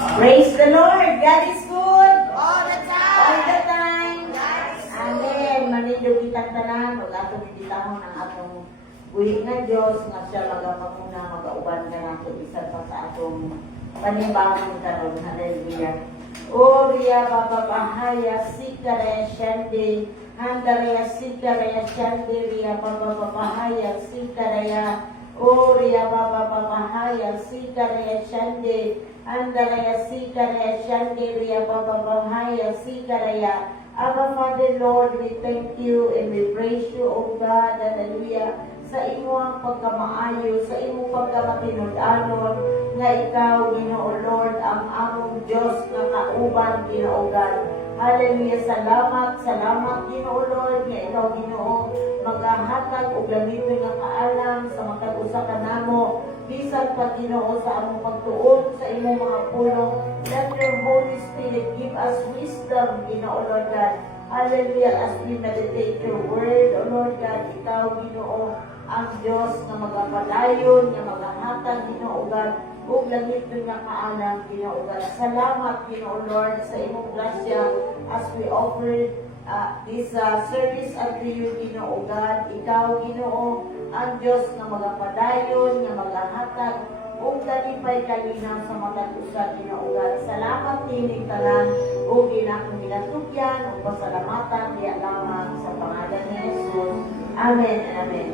Praise the Lord. God is good. All the All time. the time. God is good. Amen. Manindyo kitang tanan. Huwag atong bitahon ang atong buhi nga Diyos nga siya magamamuna magauban ka na ito isa pa sa atong panimbangon karon. Hallelujah. O Ria Baba Bahaya Sikaraya Shande Handaraya Sikaraya Shande Ria Baba Bahaya Sikaraya O Ria Baba Bahaya Sikaraya Shande Handaraya Sikaraya Shande Ria Baba Bahaya Sikaraya. Abba Father Lord, we thank you and we praise you, O God, hallelujah, sa imo ang pagkamaayo, sa imo pagkamatinud-anon, nga ikaw, Ginoo Lord, ang among Diyos nga kauban, Ginoo God. Hallelujah, salamat, salamat, Ginoo Lord, nga ikaw, Ginoo, maghahatag o gamitin nga kaalam sa matag-usa ka namo, bisan pa, Ginoo, sa among pagtuon sa imong mga pulong. Let your Holy Spirit give us wisdom, Ginoo Lord God. Hallelujah, as we meditate your word, O Lord God, ikaw, Ginoo, ang Diyos na magapadayon, nga maghahatag, Ginoo God, ug langit nga kaalam, Ginoo God. Salamat, Ginoo Lord, sa imong grasya as we offer this service unto you, Ginoo God. Ikaw, Ginoo, ang Diyos na magapadayon, nga maghahatag, ug kalipay kalinaw sa matag usa, Ginoo God. Salamat tining tanan, ug ginakong ginatugyan, ug pasalamatan diya lamang sa pangalan ni Jesus. Amen and amen.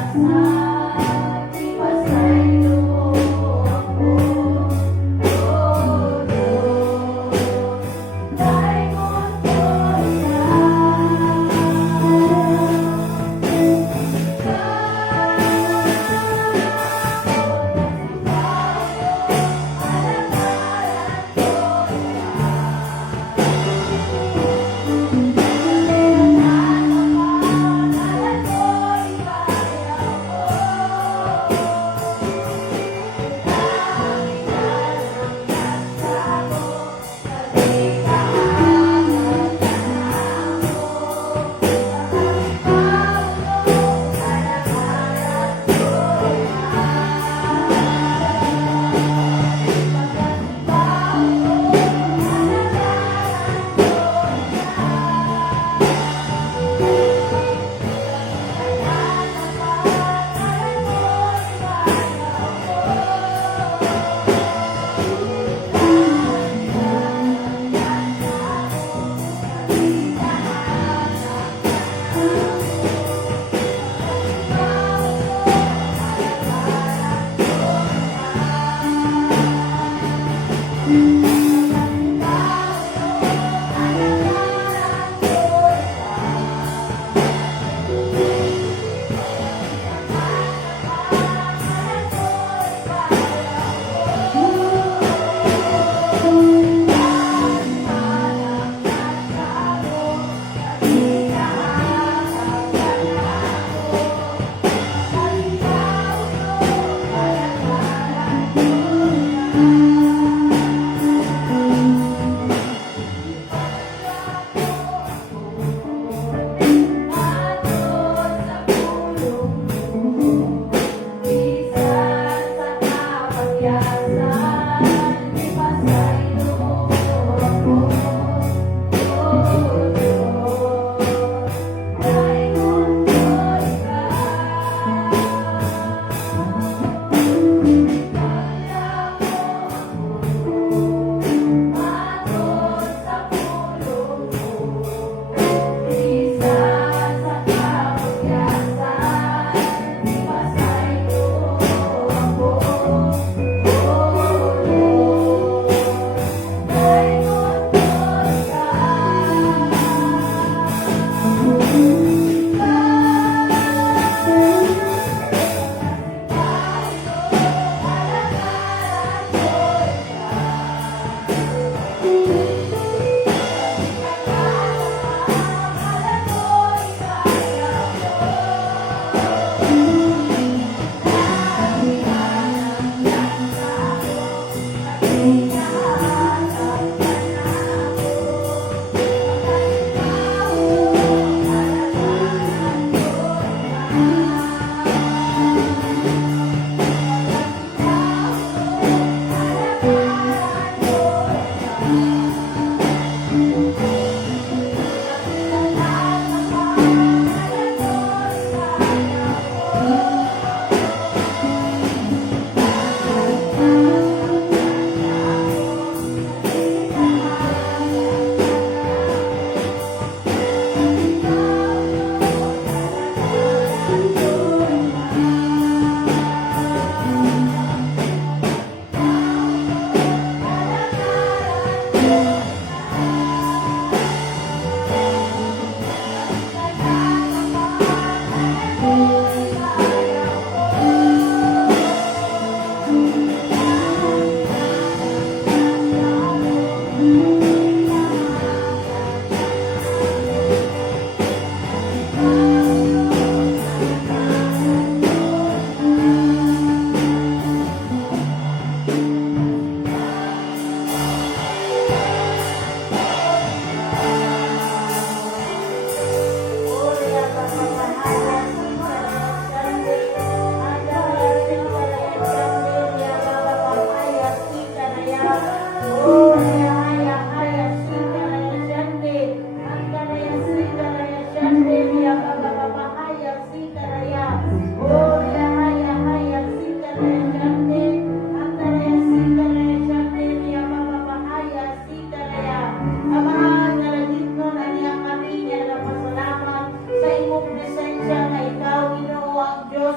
Thank you.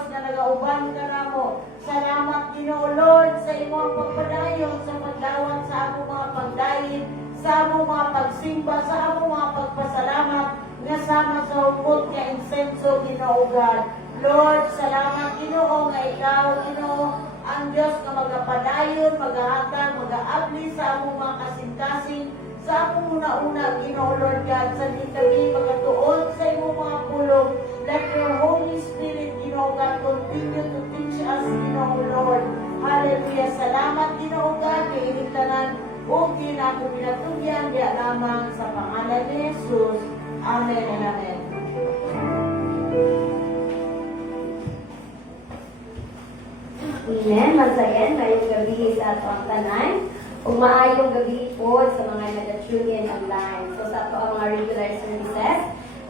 nga nagauban ka na mo. Salamat Ginoo Lord sa imong pagpadayon sa pagdawat sa among mga pagdayin, sa among mga pagsimba, sa among mga pagpasalamat nga sama sa hukot nga insenso Ginoo God. Lord, salamat Ginoo nga ikaw Ginoo ang Diyos nga magapadayon, magahatag, magaabli sa among mga kasing-kasing, sa among una-una Ginoo Lord God, sa di kami magatuon sa imong mga pulong. Let your Holy Spirit Ginoo God continue to teach us Ginoo Lord. Hallelujah. Salamat Ginoo God, kay initanan o ginako pinatugyan diya lamang sa pangalan ni Jesus. Amen and amen. Amen. Magsayan, ngayong gabi sa ato ang tanan. Ug maayong gabi po sa mga nag-tune in online. So sa ato ang mga regular services,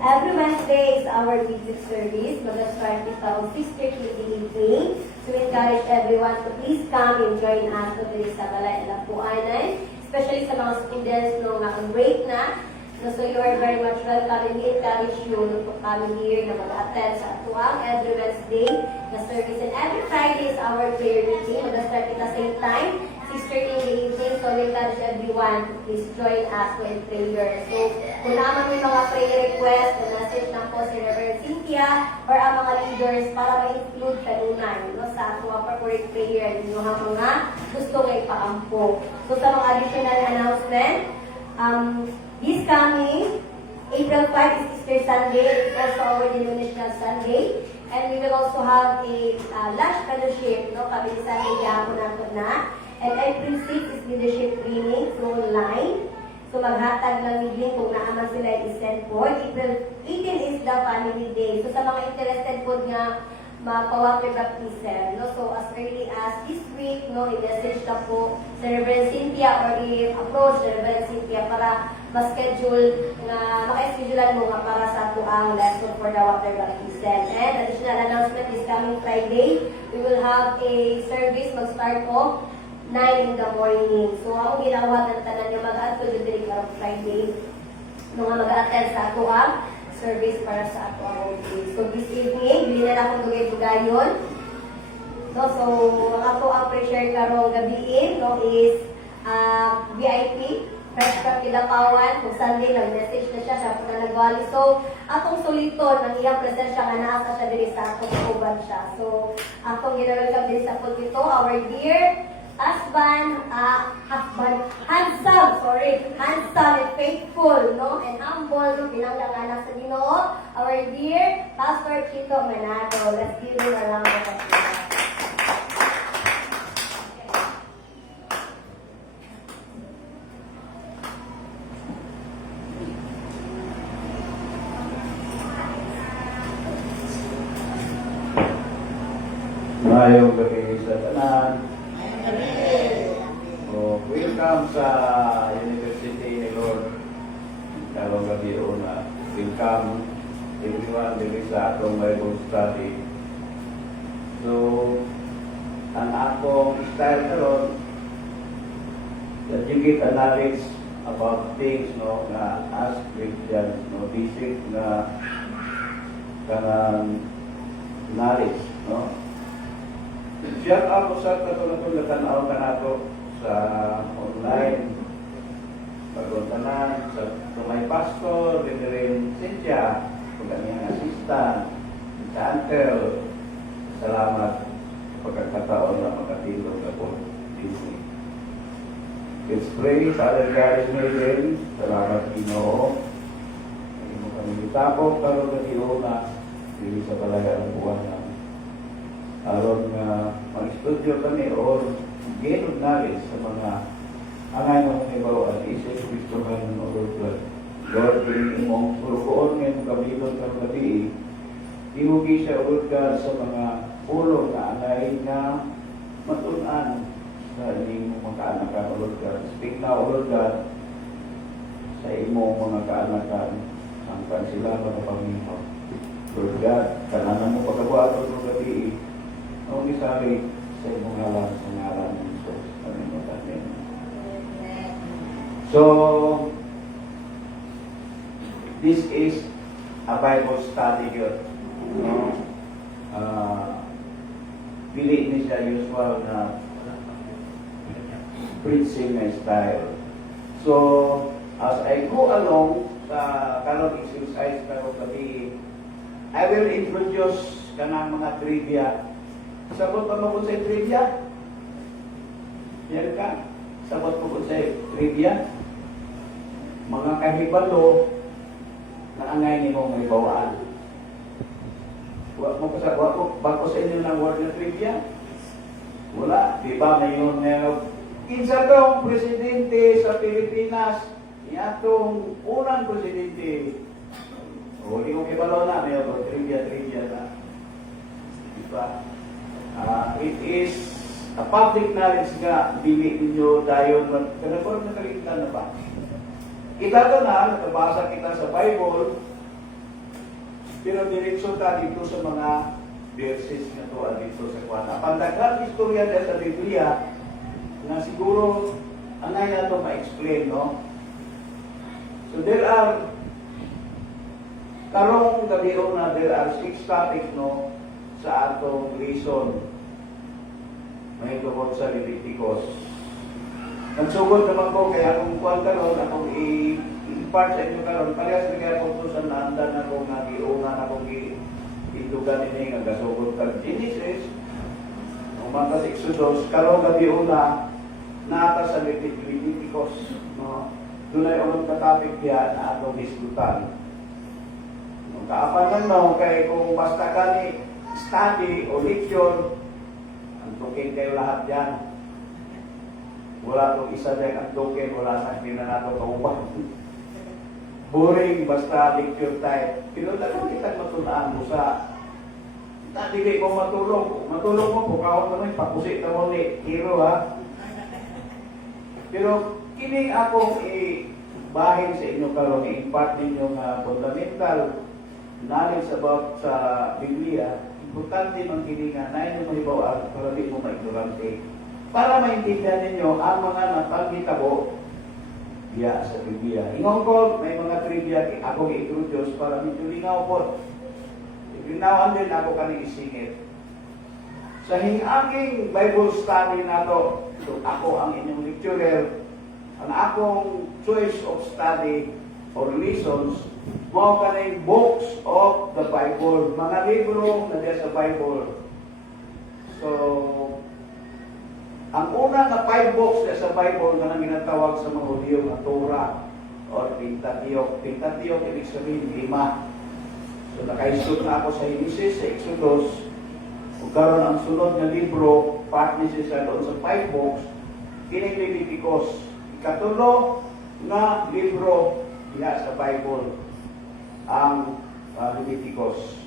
every Wednesday is our music service. Mag-start ito on 6:30 in the evening. So we encourage everyone to please come and join us today sa Balay Alapuanan, especially sa mga students no nga break na. So you are very much welcome and we encourage you to come here na mag-attend sa atuang every Wednesday na service. And every Friday is our prayer meeting. Mag-start kita same time, 6:30 in the evening. So we encourage everyone to please join us in prayer. So kung naman may mga prayer request, message na po si Reverend Cynthia or ang mga leaders para ma-include kanunan no, sa ating corporate prayer. Yung mga gusto nga ipaampo. So sa mga additional announcement, this coming April 5 is Easter Sunday. It's also our denominational Sunday. And we will also have a lunch fellowship, no? Kami sa Hiyapon nato na. And April 6 is leadership training through online. So maghatag ng meeting kung naaman sila i-send po. April 18 is the family day. So sa mga interested po nga magpa-water baptism, no? So as early as this week, no, i-message na po sa Reverend Cynthia or i-approach sa Reverend Cynthia para ma-schedule na maka-schedulean mo nga para sa tuang lesson for the water baptism. And additional announcement is coming Friday. We will have a service mag-start off 9 in the morning. So ako ginawa ng tanan nga mag-ato dito karong Friday no nga mag-attend sa tuang service para sa ato ang holiday. So this evening, bili na akong dugay-dugayon. No, so ang ato ang pre-share karong gabiin no is VIP, Fresh Cup Kilapawan. Kung Sunday, nag-message na siya po na nagwali. So, atong suliton, ang iyang presensya nga naasa siya diri sa atong uban siya. So, atong ginawelcome din sa pulpito, our dear handsome and faithful, no, and humble, no, pinanggang anak sa Ginoo, our dear Pastor Chito Manado. Let's give him a round of applause. Mayong gabi sa tanan. Welcome sa University ni Lord. Karong gabi una. Welcome everyone diri sa atong Bible study. So, ang akong style karon, that you get a knowledge about things, no, na as Christians, no, basic na kanang knowledge, no. Shout out ko sa katulad natanaw ka nato sa online pagkuntanan sa may pastor, Reverend Cynthia, pagkanyang assistant, sa uncle. Salamat pagkakataon na makatilog ako dito. Let's pray. Father God in heaven, salamat Ginoo. Hindi mo kami itapok karon na Ginoo dili sa Balay Alapuanan. Aron nga mag-studio kami o gain of knowledge sa mga angay ng ibaw at isip Kristo ka ng Lord God. Lord, piling mong purukoon ngayon kabilon sa gabi, ihugi siya Lord God sa mga ulo na angay na matunan sa inyong mga kaanakan Lord God. Speak now Lord God sa imong mga kaanakan sangkan sila mga Panginoon. Lord God, kananan mo pagkabuhaton ng gabi, ang isari sa imong ngalan sa ngalan ng Jesus. Amen. So, this is a Bible study here. No? Dili ni siya usual na preaching na style. So, as I go along sa kanong exercise karong gabi, I will introduce kanang mga trivia. Sabot pa mo sa trivia? Yan ka? Sabot po sa trivia? Mga kahibalo na angay ni mo may bawaan. Bako sa inyo ng word na trivia? Wala. Di ba mayroon kinsa tong presidente sa Pilipinas, atong unang presidente. O, hindi ko kibalo na, may trivia na. Diba? It is a public knowledge nga, dili ninyo dayon, kanapon na kaligtan na ba? Kita to na, nakabasa kita sa Bible, pero diretso ta dito sa mga verses na to, dito sa kwana. Pandaghan istorya dahil sa Biblia, na siguro, anay na ito ma-explain, no? So there are, karong gabi na there are 6 topics, no, sa atong lesson. May tungkol sa Leviticus. Nagsugod naman ko, kaya akong kuwan karon, akong i-impart sa inyo karon, parehas na kaya kung sa naandan na kong nagiungan akong itugan ini, nga gasugod kag Genesis, umantas Exodus, karong gabi una, nata sa Leviticus, no? Doon ay unang katapik yan na atong diskutan. Kaapan no, kay kung basta ka ni study o lecture, ang tukin kayo lahat yan. Wala itong isa dyan ang tukin, wala sa akin na nato kaupan. Boring, basta lecture type. Pero talagang kita matulaan mo sa hindi ko matulog. Matulog mo po, kawag mo rin, papusit na mo ni hero, ha? Pero kining akong bahin sa inyo karon, i-impart ninyo nga fundamental knowledge about sa Biblia. Importante man kini nga na inyo mahibawaan para di mo ma-ignorante. Para maintindihan ninyo ang mga napanghitabo diya sa Biblia. Ingon ko, may mga trivia ako i-introduce para medyo lingaw po. Linawaan din ako kani isingit. Sa aking Bible study nato, so ako ang inyong lecturer, ang akong choice of study or lessons, mga kaning books of the Bible, mga libro na diya sa Bible. So, ang una na 5 books diya sa Bible na ginatawag sa mga Hudyo na Torah or Pentateuch. Pentateuch, ibig sabihin 5. So, nakaisod na ako sa Genesis, sa Exodus, kung karoon ang sunod na libro, part ni siya doon sa 5 books, kining Leviticus. Ikatulo na libro diya sa Bible, ang Leviticus.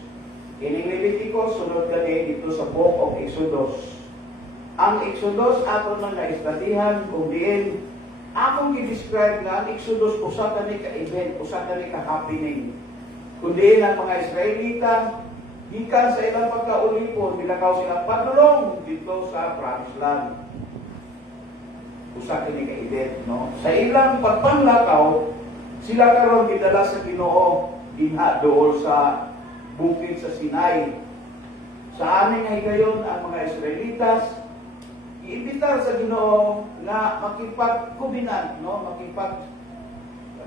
Kining Leviticus, sunod kani dito sa Book of Exodus. Ang Exodus, ato nang naistadihan, kung diin, akong i-describe nga, ang Exodus, usa kani ka-event, usa kani ka-happening. Kung diin ang mga Israelita, gikan sa ilang pagkaulipon, bilakaw sila padulong dito sa Promised Land. Usa kini ka-event, no? Sa ilang pagpanglakaw, sila karon gidala sa Ginoo dinha dool sa bukid sa Sinai. Sa aning higayon ang mga Israelitas iimbitar sa Ginoo nga makipag-covenant, no?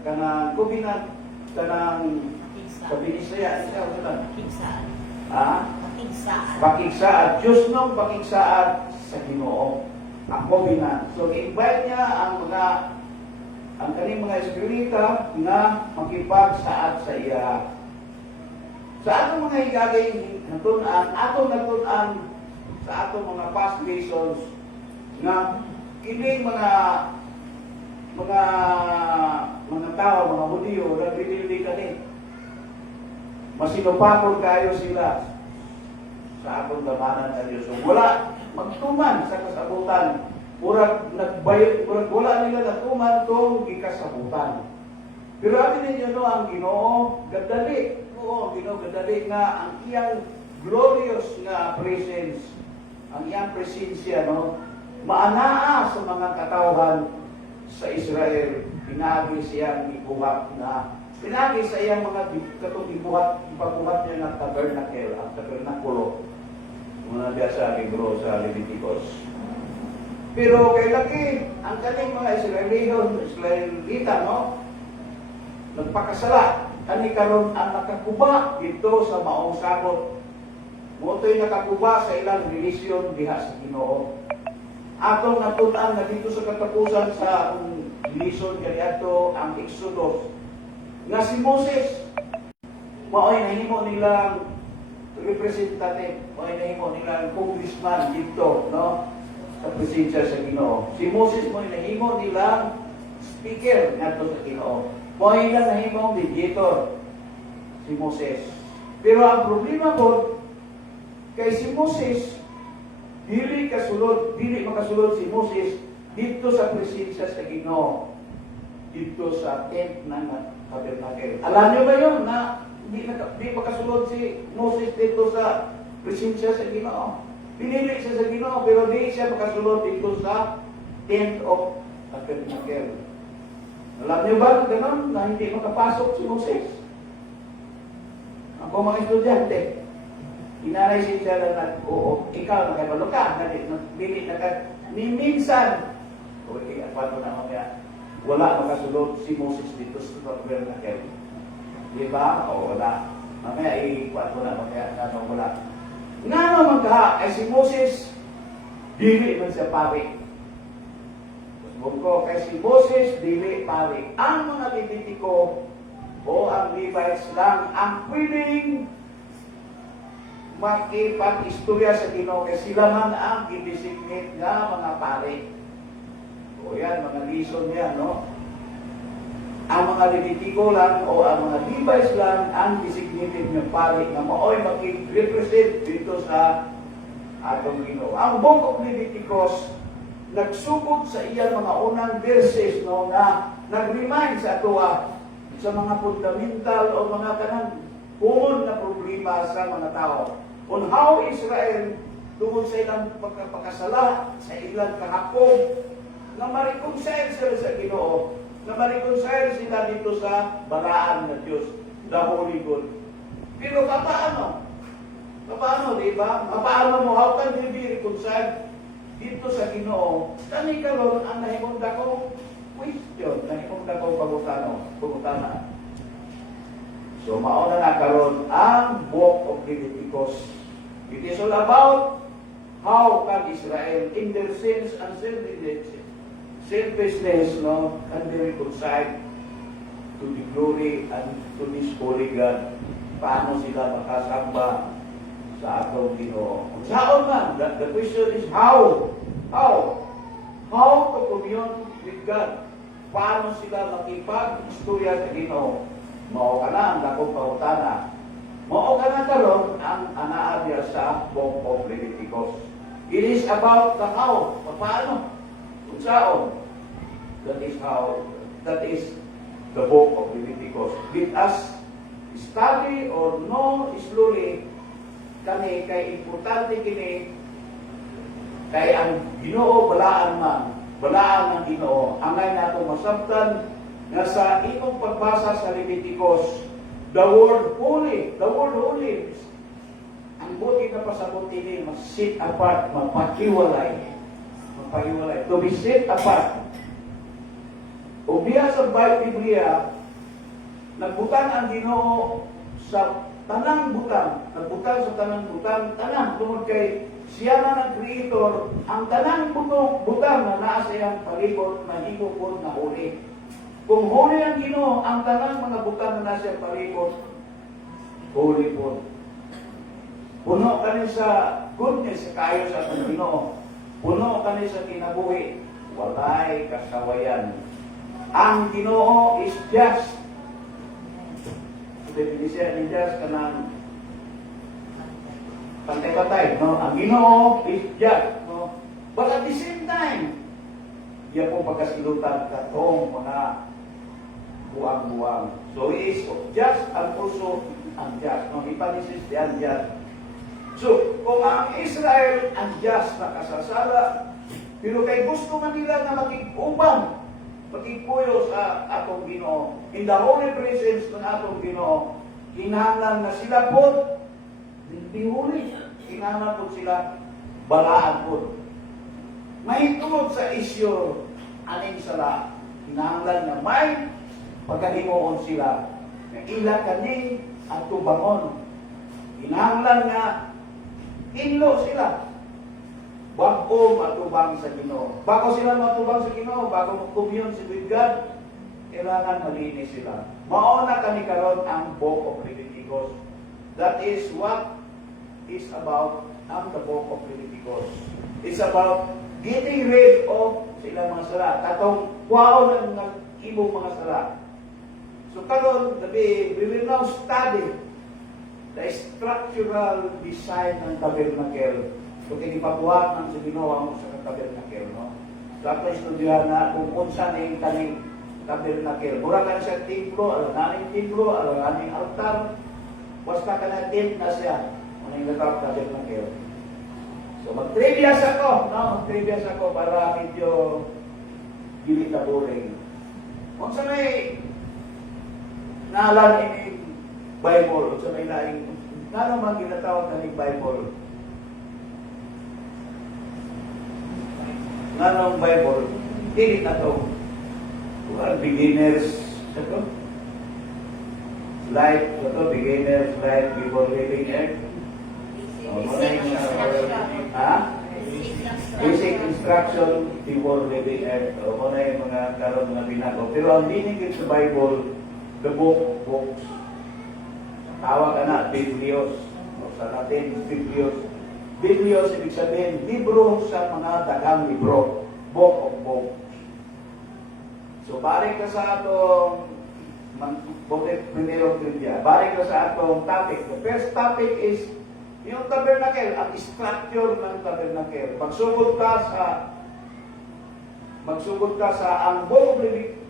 Kanang covenant kanang sa Binisaya siya ulan. Pakigsaan. Pakigsaan. Pakigsaad. Diyos nung pakigsaad sa Ginoo. Ang covenant. So, invite niya ang kaning mga Israelita nga makipagsaad sa iya. Sa atong mga higagay natunan, atong natunan sa atong mga past lessons nga kining mga tao, mga Hudyo, nagpipili kani. Masinupakon kayo sila sa atong damanan sa Diyos. So, wala magtuman sa kasabutan. Murag wala nila natuman kung gikasabutan. Pero atin ninyo no, ang Ginoo gadali. Oo, Ginoo gadali nga ang iyang glorious nga presence, ang iyang presensya, no, maanaa sa mga katawhan sa Israel. Pinagi siyang ibuhat na pinagi sa iyang mga katong ibuhat, ipabuhat niya ng tabernacle, ang tabernakulo. Muna biya sa libro sa Leviticus. Pero kay laki, ang kaning mga Israelita, no? Nagpakasala. Kani karon ang nakakuba dito sa maong sagot. Moto'y nakakuba sa ilang relisyon diha sa Ginoo. Atong natunan na dito sa katapusan sa relisyon kani ato ang Exodus. Nga si Moses, mao'y nahimo nilang representative, mao'y nahimo nilang congressman dito, no? Sa presensya sa Ginoo. Si Moses mo'y nahimo nilang speaker ngadto sa Ginoo. Mo'y lang nahimong mediator si Moses. Pero ang problema po kay si Moses, dili makasulod si Moses dito sa presensya sa Ginoo, dito sa tent ng tabernacle. Alam niyo ba yun na di makasulod si Moses dito sa presensya sa Ginoo? Pinili siya sa Ginoo pero di siya makasulod dito sa tent of tabernacle. Alam niyo ba gano'n na hindi makapasok si Moses? Ako mga estudyante, inanay siya na oo, ikaw nakabalo ka, nabili na ka, ni minsan, okay, paano na mamaya, wala makasulod si Moses dito sa tabernacle. Di ba? O wala. Mamaya, paano na mamaya, wala. Nga naman ka, ay si Moses, dili man siya pari. Ko kay si Moses, dili pari. Ang mga Levitiko o ang Levites lang ang pwedeng makipag-istorya sa Ginoo kay sila man ang i-designate nga mga pari. O yan, mga lison yan, no? Ang mga Levitiko lang o ang mga Levites lang ang designated ng pari na mao'y makip-represent dito sa atong Ginoo. Ang Book of Leviticus nagsugod sa iyan mga unang verses, no, na nag-remind sa ato sa mga fundamental o mga kanang common na problema sa mga tao on how Israel tungkol sa ilang pagkapakasala, sa ilang kahapon, na ma-reconcile sila sa Ginoo, na ma-reconcile sila dito sa balaan ng Diyos, the Holy God. Pero paano? Paano, di ba? Paano mo? How can you be reconciled dito sa Ginoo? Kani karon ang nahimong dako question, nahimong dako pagutana. So mauna na karon ang Book of Leviticus. It is all about how can Israel in their sins and selfishness, no, can be reconciled to the glory and to this holy God. Paano sila makasamba sa atong Ginoo? Saan man? The question is how? How to commune with God? Paano sila makipag-istorya sa Ginoo? Mao ka na ang dakong pangutana. Mao ka na karon ang anaadya sa Book of Leviticus. It is about the how. Paano? Kung saan? That is the Book of Leviticus. Let us study or know slowly kani kay importante kini kay ang Ginoo balaan ng Ginoo angay nato masabtan nga sa imong pagbasa sa Leviticus the word holy ang buti na pasabot ini mas-set apart, mapakiwalay to be set apart. Ubiya sa Biblia nagbutang ang Ginoo sa tanang butang, nagbutang sa tanang butang, tungod kay siya na ng Creator, ang tanang butang na naa sa iyang palibot, mahimo po na huli. Kung huli ang Ginoo, ang tanang mga butang na nasa iyang palibot, huli po. Puno kani sa goodness sa kayo sa atong Ginoo. Puno kani sa kinabuhi, walay kasawayan. Ang Ginoo is just. Definisya ni just kanang pantay-pantay, no? Ang Ginoo is just, no? But at the same time, iya po pagkasilutan katong mga buwang-buwang. So he is just and also unjust, no? Ipanisis the unjust. So, kung ang Israel unjust na kasasala, pero kay gusto man nila na makigpuyo sa atong Ginoo, in the holy presence ng atong Ginoo, kinahanglan na sila po hindi huli. kinahanglan po sila balaan po. May tungod sa isyo aning sala, kinahanglan na may pagkalimuon sila na ilang kani at tubangon. Kinahanglan nga inlo sila bago matubang sa Ginoo. Bago sila matubang sa Ginoo, bago mag-commune sa with God, kailangan malinis sila. Mauna kami karon ang Book of Leviticus. That is what is about ang the Book of Leviticus. It's about getting rid of sila mga sala. Katong wow ng mga ibong mga sala. So karon, we will now study the structural design ng tabernacle. So kinipabuhat ng sa ginawa mo sa tabernacle, no? So ato estudyohan na kung unsa na yung kaning tabernacle. Mura ka siya templo, alanganing templo, alanganing altar. Basta ka na tent na siya. Ano yung latawag tabernacle. So mag-trivia sa ko, no? Mag-trivia sa ko para medyo dili na boring. Kung sa may naalan ini Bible, sa may laing, nga naman ginatawag na ni Bible. Nga naman Bible, dili na ito. Beginners, ito. Life, ito, beginners, life, before living earth. Basic instruction before living earth. O muna yung mga karoon mga binago. Pero ang meaning sa Bible, the book of books. Tawag ka na, Biblios. O sa Latin, Biblios. Biblios, ibig sabihin, libro sa mga dagang libro. Book of books. So, balik ka sa atong primerong trivia. Balik ka sa atong topic. The first topic is yung tabernacle, ang structure ng tabernacle. Magsugod ka sa ang Book of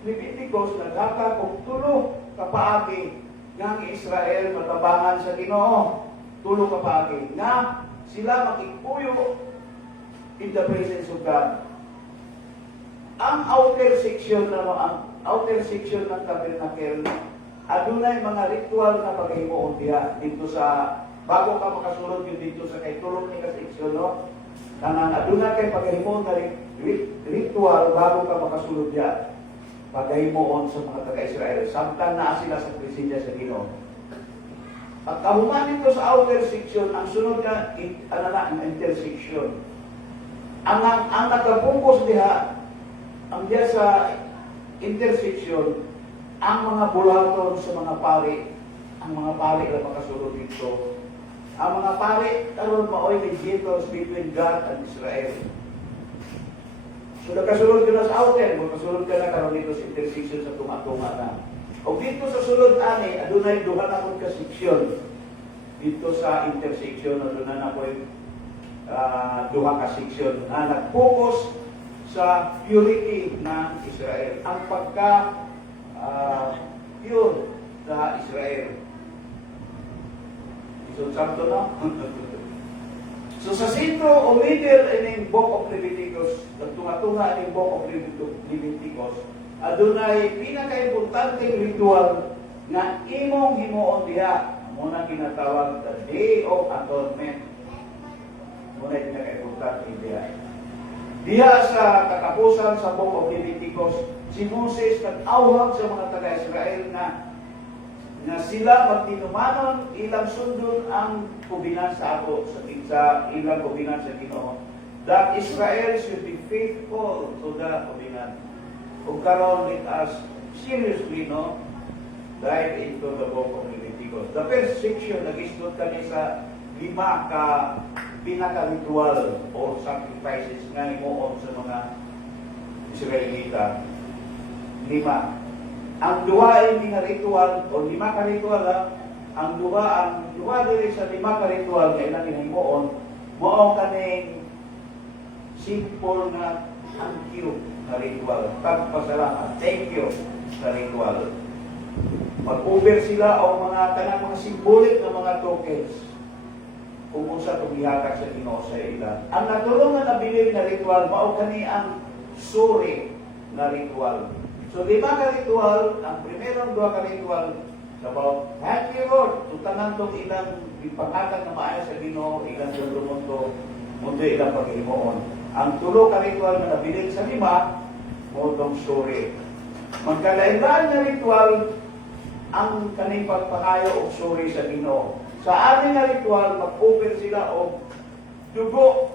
Leviticus na data kung tulo kapaagi ng Israel matabangan sa Ginoo. Tulo kapaagi na sila makipuyo in the presence of God. Ang outer section ng tabernacle, adunay mga ritual na paghimuon diha dito sa bago ka makasulod yun dito sa kay tulong ni ka-seksyon, no? Kanang aduna kay paghimuon na ritual bago ka makasulod diha. Paghimuon sa mga taga-Israel, samtang naa sila sa presensya sa Ginoo. At kahuman dito sa outer section, ang sunod na intersection. Ang nakapungkos diha, ang diya sa intersection, ang mga bulaton sa mga pari, ang mga pari na makasulod dito. Ang mga pari, karon maoy mediators between God and Israel. So nakasulod ka na sa outer, makasulod ka na karon dito sa intersection sa tunga-tunga na. O dito sa sulod ani, adunay duha na pud ka seksyon. Dito sa intersection aduna na po duha ka seksyon na nag-focus sa purity ng Israel. Ang pagka pure sa Israel. So, sakto na? So, sa sentro o middle in Book of Leviticus, nagtunga-tunga in Book of Leviticus, adunay pinaka-importanteng ritual na imong himuon diha. Muna kinatawag the Day of Atonement. Muna pinaka-importanteng diha. Diha sa katapusan sa Book of Leviticus, si Moses nag-awhag sa mga taga-Israel na sila magtinumanon ilang sundon ang kubinan sa ato sa ilang kubinan sa Ginoo. That Israel should be faithful to the kubinan. Kung karon let us seriously dive into the Book of Leviticus. The first section nag-istot kani sa 5 ka pinaka-ritual or sacrifices nga himuon sa mga Israelita. 5. Ang duha ini nga ritual o 5 ka ritual ang duha diri sa 5 ka ritual kay ilang himuon mao kaning simple nga thank you na ritual. Pagpasalamat, thank you sa ritual. Mag-over sila o mga kanang mga symbolic na mga tokens kung unsa itong gihakak sa Ginoo sa ila. Ang natulungan na bilib na ritual, mao kani ang suri na ritual. So, 5 ka ritual, ang primerong 2 ka ritual, About, thank you Lord, tutanan tong ilang ipanghatag na maayo sa Ginoo, ilang lumunto, mundo ilang pag-imuon. Ang tulo ka ritual na nabilin sa lima, motong suri. Magkalain-lain na ritual ang kaning pagpangayo o suri sa Ginoo. Sa ating na ritual, mag-offer sila o dugo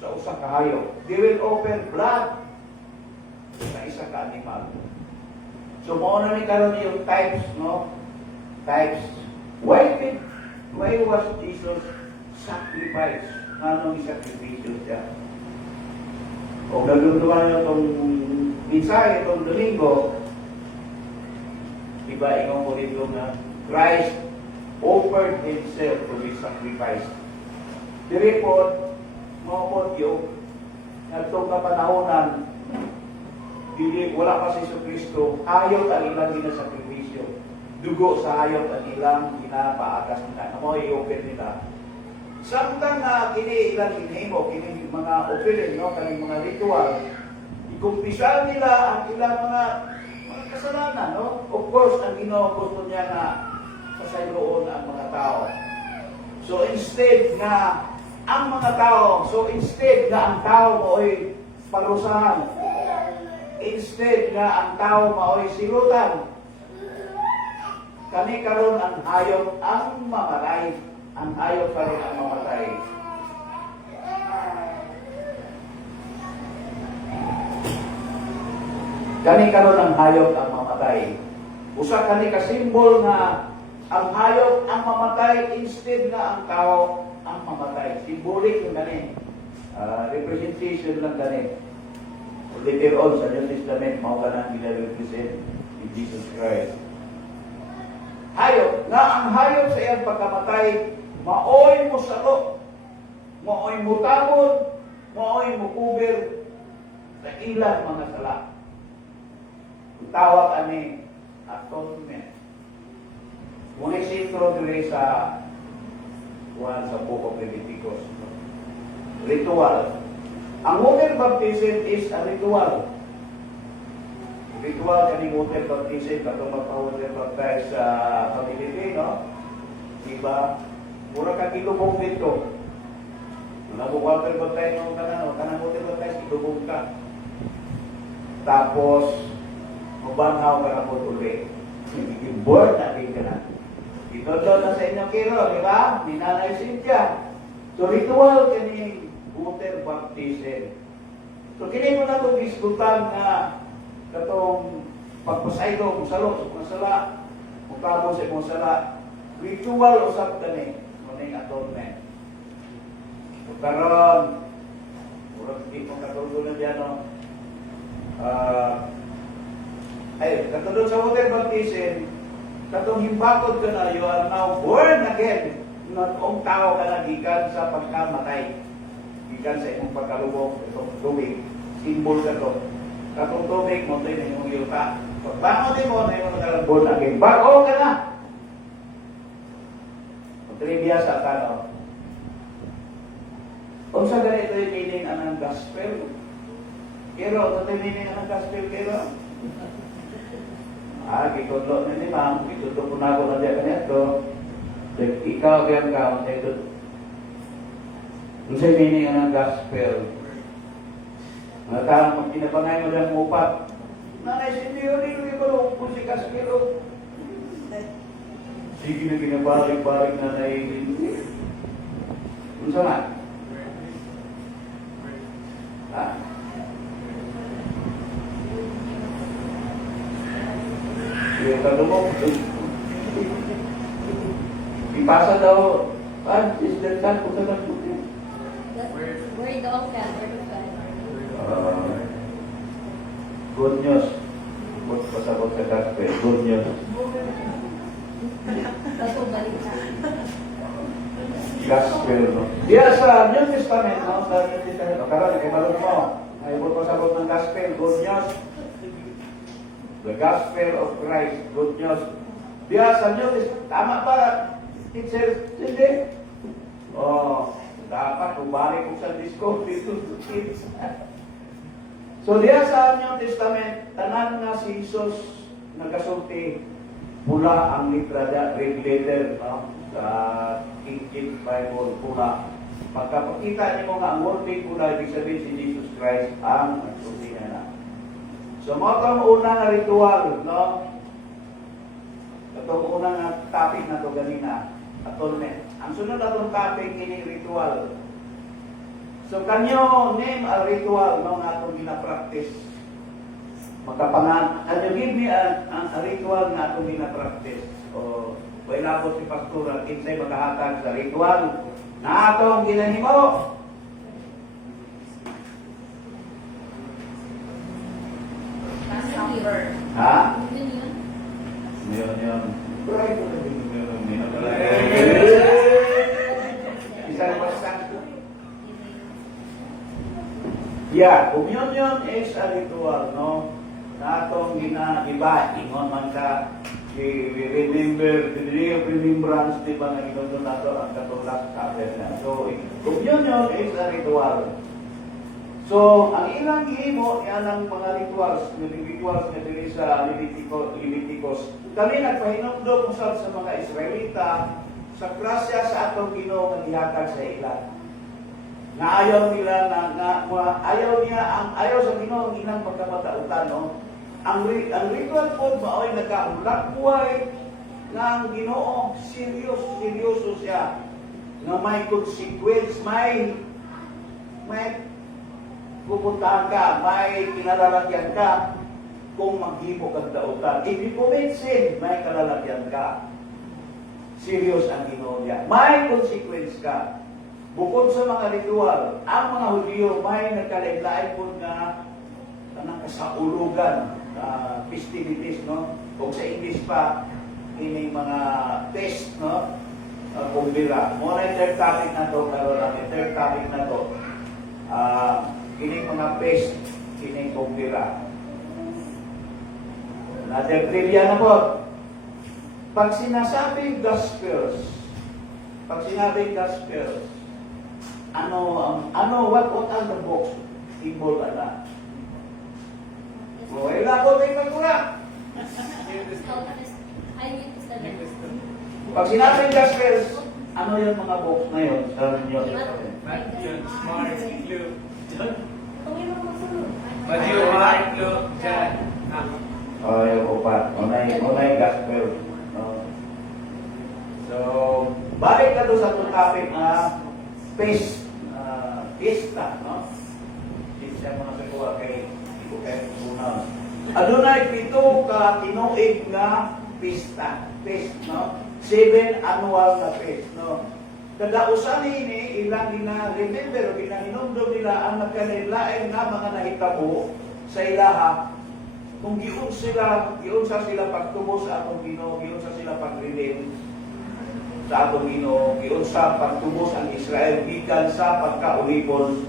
sa usang kahayo. They will offer blood sa isang ka-animal. So, mauna ni karon yung types, no? Types. Why was Jesus sacrificed? Anong isakripisyo siya? O gagawin nyo itong mensahe, itong Domingo, iba ingong ko dito na Christ offered Himself to be sacrificed. Direpot, mawapot yung nagtong kapanahonan, wala pa si Kristo, hayot ang ilang ginasakripisyo. Dugo sa hayot ang ilang ginapaakas nila. Namo i-open nila. Samtang na kini ilang hinimo, kini mga offering, no, kaning mga ritual, ikumpisal nila ang ilang mga kasalanan, no? Of course, ang Ginoo gusto niya na pasayloon ang mga tao. So instead na ang tao mao'y parusahan, instead na ang tao mao'y silutan, kami karon ang hayop ang mamatay. Ang hayop karon ang mamatay. Kani karon ang hayop ang mamatay. Usa kani ka simbol na ang hayop ang mamatay instead na ang tao ang mamatay. Symbolic yung gani. Representation lang gani. Later on sa New Testament, mao ka nang gina-represent in Jesus Christ. Hayop, nga ang hayop sa iyang pagkamatay, maoy mo salo, maoy mo tabon, maoy mo kuber sa ilang mga sala. Tawag ani atonement. Muna sentro dire sa Juan sa Book of Leviticus. Ritual. Ang water baptism is a ritual. Ritual kaning water baptism, katong magpa-water baptize sa pamilya, no? Diba? Mura ka kilubog dito. Wala mo water baptize mo kanang water baptize, kilubog ka. Tapos, mabanhaw ka na po tuloy. Born na din ka na. Ito doon na sa inyong kiro, di ba? Ni Nanay Cynthia. So, ritual kaning water baptism. So, kini mo na itong diskutan na katong pagpasaydo, kung salo, kung sala, kung kabo sa kung sala, ritual usap ka ni, kuning atonement. So, karon, murag di kong katulog dyan, no? Katulog sa water baptism, katong himbakod ka na, you are now born again. Noong tao ka na, gikan sa pagkamatay. Gikan sa imong pagkalubog, itong tubig. Simbol ka to. Katong tubig, mo tayo na imong yuta. Pagbangon din mo, na imong nakalang born again. Bago ka na! Trivia sa tanong. Kung sa ganito yung meaning anang gospel, pero, ito yung meaning anang gospel, pero, gitudlo na ni ma'am, gitudlo po na ako na diya kanito. Ikaw, kaya ka, kung sa meaning anang gospel, mga taong magkinapangay mo lang upat, nanay, hindi yun ko kung si gospel, sige na ginabalik-balik na naiintindihan. Kung sa man? Ha? Yung kalumok, ipasa daw, is that that? Kung sa nagputin? Word of God, word of God. Good news. Good pasabot sa gospel. Good news. Tapos balik na. Gospel, no? Diya sa New Testament, no? Sa New Testament, karon kay malun mo. Ay good pasabot ng gospel. Good news. The gospel of Christ. Good news. Diya sa New Testament, tama ba? Teacher, hindi. Dapat kubalik ko sa disco dito to kids. So diya sa New Testament, tanan nga si Jesus nagasulti pula ang litra niya, red letter, no? Sa King James Bible, pula. Pagkapakita niyo nga ang wording pula, ibig sabihin si Jesus Christ ang nagsusinga na. So, mga itong unang nga ritual, no? Itong unang nga topic na ito ganina, atonement. Ang sunod na itong topic, ini ritual. So, kanyo name a ritual, no? Nga itong ginapractice. Magkapangan, can you give me a ritual nga itong ginapractice? O, wala po si Pastor at kinsay maghahatag sa ritual na itong ginahimo. Ha? Yun. Isa na basta. Yeah, communion is a ritual, no? Na itong gina-iba, ingon man ka, we remember, the day of remembrance, di ba, na ginundon nato ang katulak kaper na. So, communion is a ritual. So, ang ilang gihimo, yan ang mga rituals na dili sa Leviticus. Kami nagpahinumdom usab sa mga Israelita sa grasya sa atong Ginoo nga gihatag sa ila. Na ayaw nila ayaw sa Ginoo ang ilang pagkamatautan, no? Ang ritual po maoy nagkaulak buhay nga ang Ginoo seryoso siya nga may consequence, may pupuntahan ka, may kinalalagyan ka kung maghimo kang dautan. If you commit sin, may kalalagyan ka. Serious ang Ginoo niya. May consequence ka. Bukod sa mga ritual, ang mga Hudyo may nagkalain-lain po na kasaulugan, festivities, no? Kung sa English pa, ini mga test, no? Kumbira. Muna yung third topic na to, karoon namin, third topic na to. Ini mga pest, ini kumbira. Another trivia na po. Pag sinasabing Gospels, what are the books? Ibol na. Wala ko din magkura. Pag sinasabing Gospels, ano yung mga books na yun? Sa inyo? Matthew, Mark, Luke, John. Matthew, Mark, Luke, John. Yung upat. Unay gospel. No? So, balik na doon sa itong topic na pista, no? Siya mga sakuha kay Ibukayo. Adunay pito ka tinuig nga pista, no? 7 annual na fest, no? Kada usa ni ilang remember ginahinumdum nila ang nagkanilain nga mga nahitabo sa ilaha kung giunsa sila pagtubo sa atong Ginoo, giunsa sila pagredeem sa atong Ginoo, giunsa pagtubos ang Israel gikan sa pagkaulipon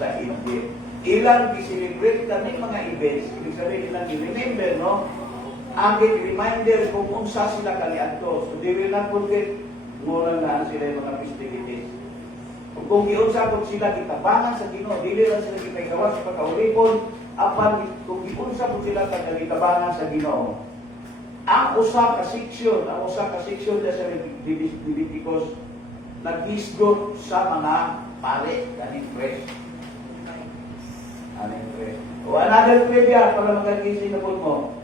sa Egypt. Ilang gi-celebrate kami mga events, ibig sabihin ilang i-remember, no? Ang reminder kung unsa sila kaliadto. So they will not forget mura na sila yung mga festivities. Kung giunsa po sila gitabangan sa Ginoo, dili lang sila gitagawa sa pagkaulipon, apan kung giunsa po sila gitabangan sa Ginoo. Ang usa ka section na sa Leviticus naghisgot sa mga pare, kaning press. O another trivia para magagising na po mo.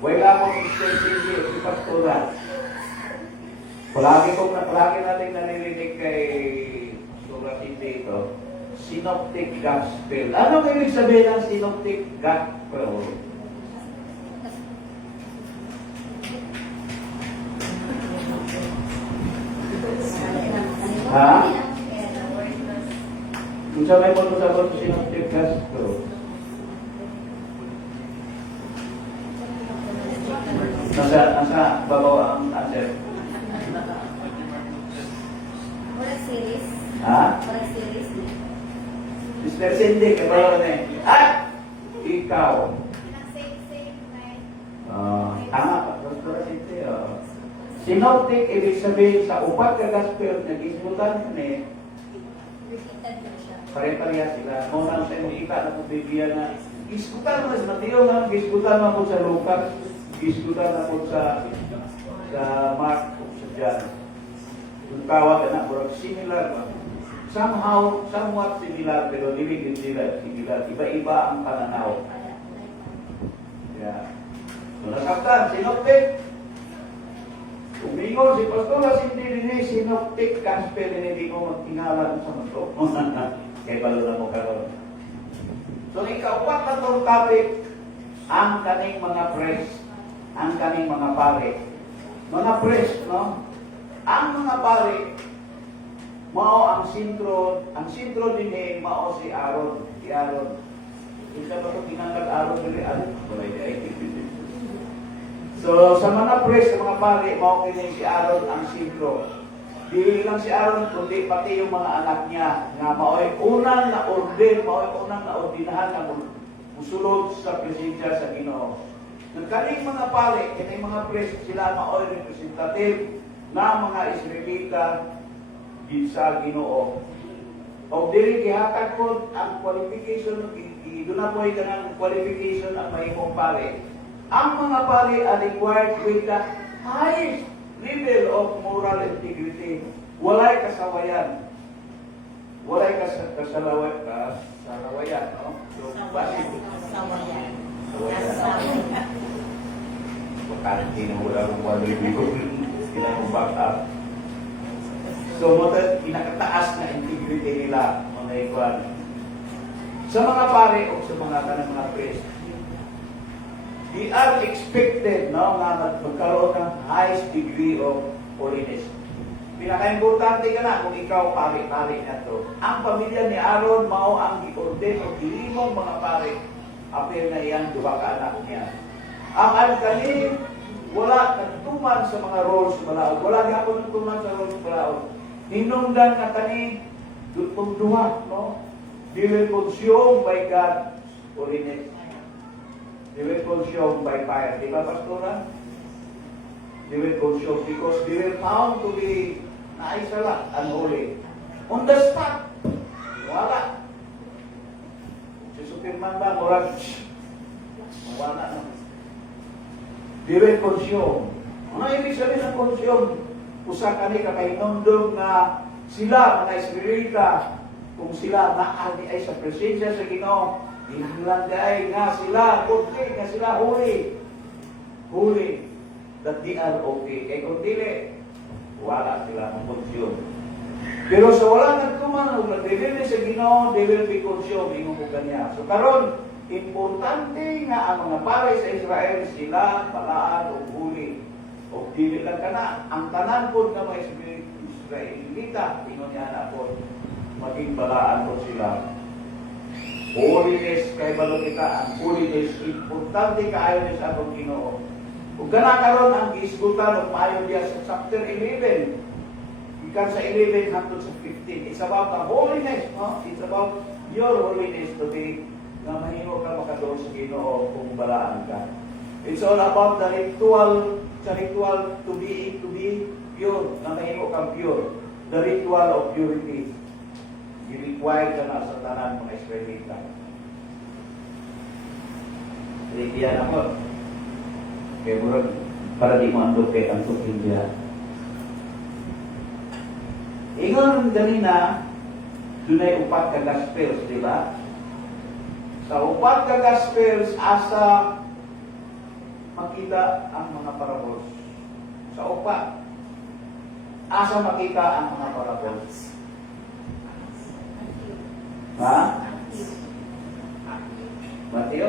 Wala akong extensive si Pastora. Palagi natin nalilinig kay Pastora Cindy ito, Synoptic Gospel. Ano ang ibig sabihin ng Synoptic Gospel? Ha? Kung sa may po sa Synoptic Gospel. Nasa babaw ang answer. Walang series. Ha? Walang series. Mr. Cindy, kabayo na eh. At ikaw. Tama ka. Pastora Cindy. Synoptic, ibig sabihin sa upat ka gospel na gismutan ni Repeated na siya. pare-pareha sila. Ngunang sa mga ika na kung bibigyan na giskutan mo sa Mateo na giskutan mo sa Lucas. isgutan na po sa Mark o sa John. Yung tawag na po, similar. Somehow, somewhat similar, pero hindi similar. Iba-iba ang pananaw. Yeah. So, nasaktan, sinoptik. Umingon si Pastor, hindi rin sinoptik, gospel, hindi ko magtingalan sa mundo. Kaya balo na mo karoon. So, ikaw, what na itong topic? Ang kaning mga pres, ang kaning mga pare. Mga pres, no? Ang mga pare, mao ang sintro din mao si Aaron. Si Aaron. Isa ba ito tinanggal Aaron din? Wala niya. So, sa mga pres, sa mga pare, mao kini si Aaron ang sintro. Dili lang si Aaron, kundi pati yung mga anak niya, nga mao'y unang na-order, mao'y unang na-ordinahan na musulod sa presensya sa Ginoo. Nagkaling mga pare, kining mga pres, sila mao'y representative na mga Israelita sa Ginoo. O dili gihatag po ang qualification, doon na po ang qualification ang mahimong pare. Ang mga pare are required with the highest level of moral integrity. Walay kasawayan. Walay kasalawayan, no? So, basic. Kasawayan. Kasawayan. Bakit tinawala ng walay bigo? Sila kong baka. So, pinakataas na integrity nila, mga ikwan. Sa mga pare o sa mga kanang mga priest, they are expected, no, na magkaroon ng highest degree of holiness. Pinaka-importante ka na kung ikaw pare-pare na to. Ang pamilya ni Aaron, mao ang i-order o ilimong mga pare, apel na iyan, duha ka anak niya. Ang alkalin, wala nagtuman sa mga roles malaod. Wala gapon nagtuman sa roles malaod. Hinungdan na tani, duha, no? They will consume by God's holiness. They will consume by fire. Di ba, Pastora? They will consume because they will found to be naisala, unholy. On the spot. Wala. Si Superman ba, murag, wala na. They will consume. Ano ibig sabihin ng consume? Usa kani kakainundong na sila, mga Israelita, kung sila naali ay sa presensya sa Ginoo, hinahanglan nga sila, okay, nga sila huli. Huli. That they are okay. Kaya kung dili, wala sila ng consume. Pero sa wala nagtuman, nag-deliver sa Ginoo, they will be consumed. Ingon ko kanya. So karon, importante nga ang mga pare sa Israel, sila balaan o huli. O dili lang ka na, ang tanan po nga mga Israelita, ingon niya na po, maging balaan po sila. Holiness, kay balo kita, ang holiness, importante kaayon sa atong Ginoo. Kung ganakaroon ang giisgutan o maayon diya sa chapter 11, ikan sa 11 hangtod sa 15, it's about the holiness, no? It's about your holiness to be na mahimo ka makadoon sa Ginoo kung balaan ka. It's all about the ritual, sa ritual to be pure, na mahimo kang pure. The ritual of purity. I-require ka na sa tanan mga Israelita. Diyan ako. Kaya murag, para di mo andok kay andok India. Ingon ganina, dunay upat ka gospels, di ba? Sa upat ka gospels, asa makita ang mga parables. Sa upat, asa makita ang mga parables. Ha? Mateo?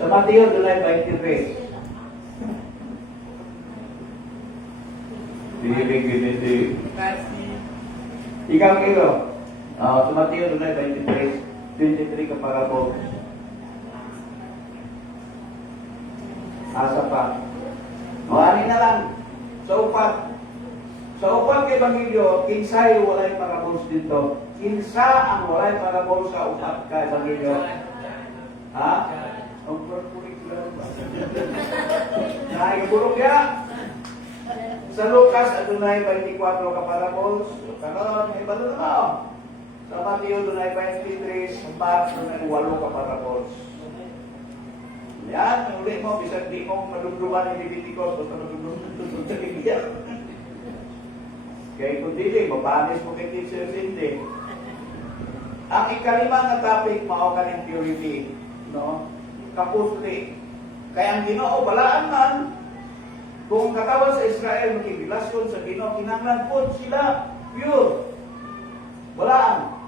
Sa Mateo, dunay 23. Hindi. Ikaw kilo. Sa Mateo, dunay 23 ka parables. Asa pa? Ani na lang. Sa upat. Sa upat kay Ebanghelyo, kinsay walay parables dito. Kinsa ang walay parables sa upat kay Ebanghelyo? Ha? Ang purpurik lang ba? Naigulong ya. Sa Lucas, adunay 24 ka parables. Karon, may balo na. Sa Mateo, adunay 23. Sa Mark, adunay 8 ka parables. Yan, ang uli mo, bisag di mo madumduman ng Leviticus, basta madumduman sa Biblia. Kaya kung dili, mabanis mo kay teacher hindi. Ang ikalimang na topic, mao ka ng purity, no? Kapusli. Kaya ang Ginoo, balaan man, kung katawan sa Israel, makibilasyon sa Ginoo, kinanglan po sila, pure. Balaan.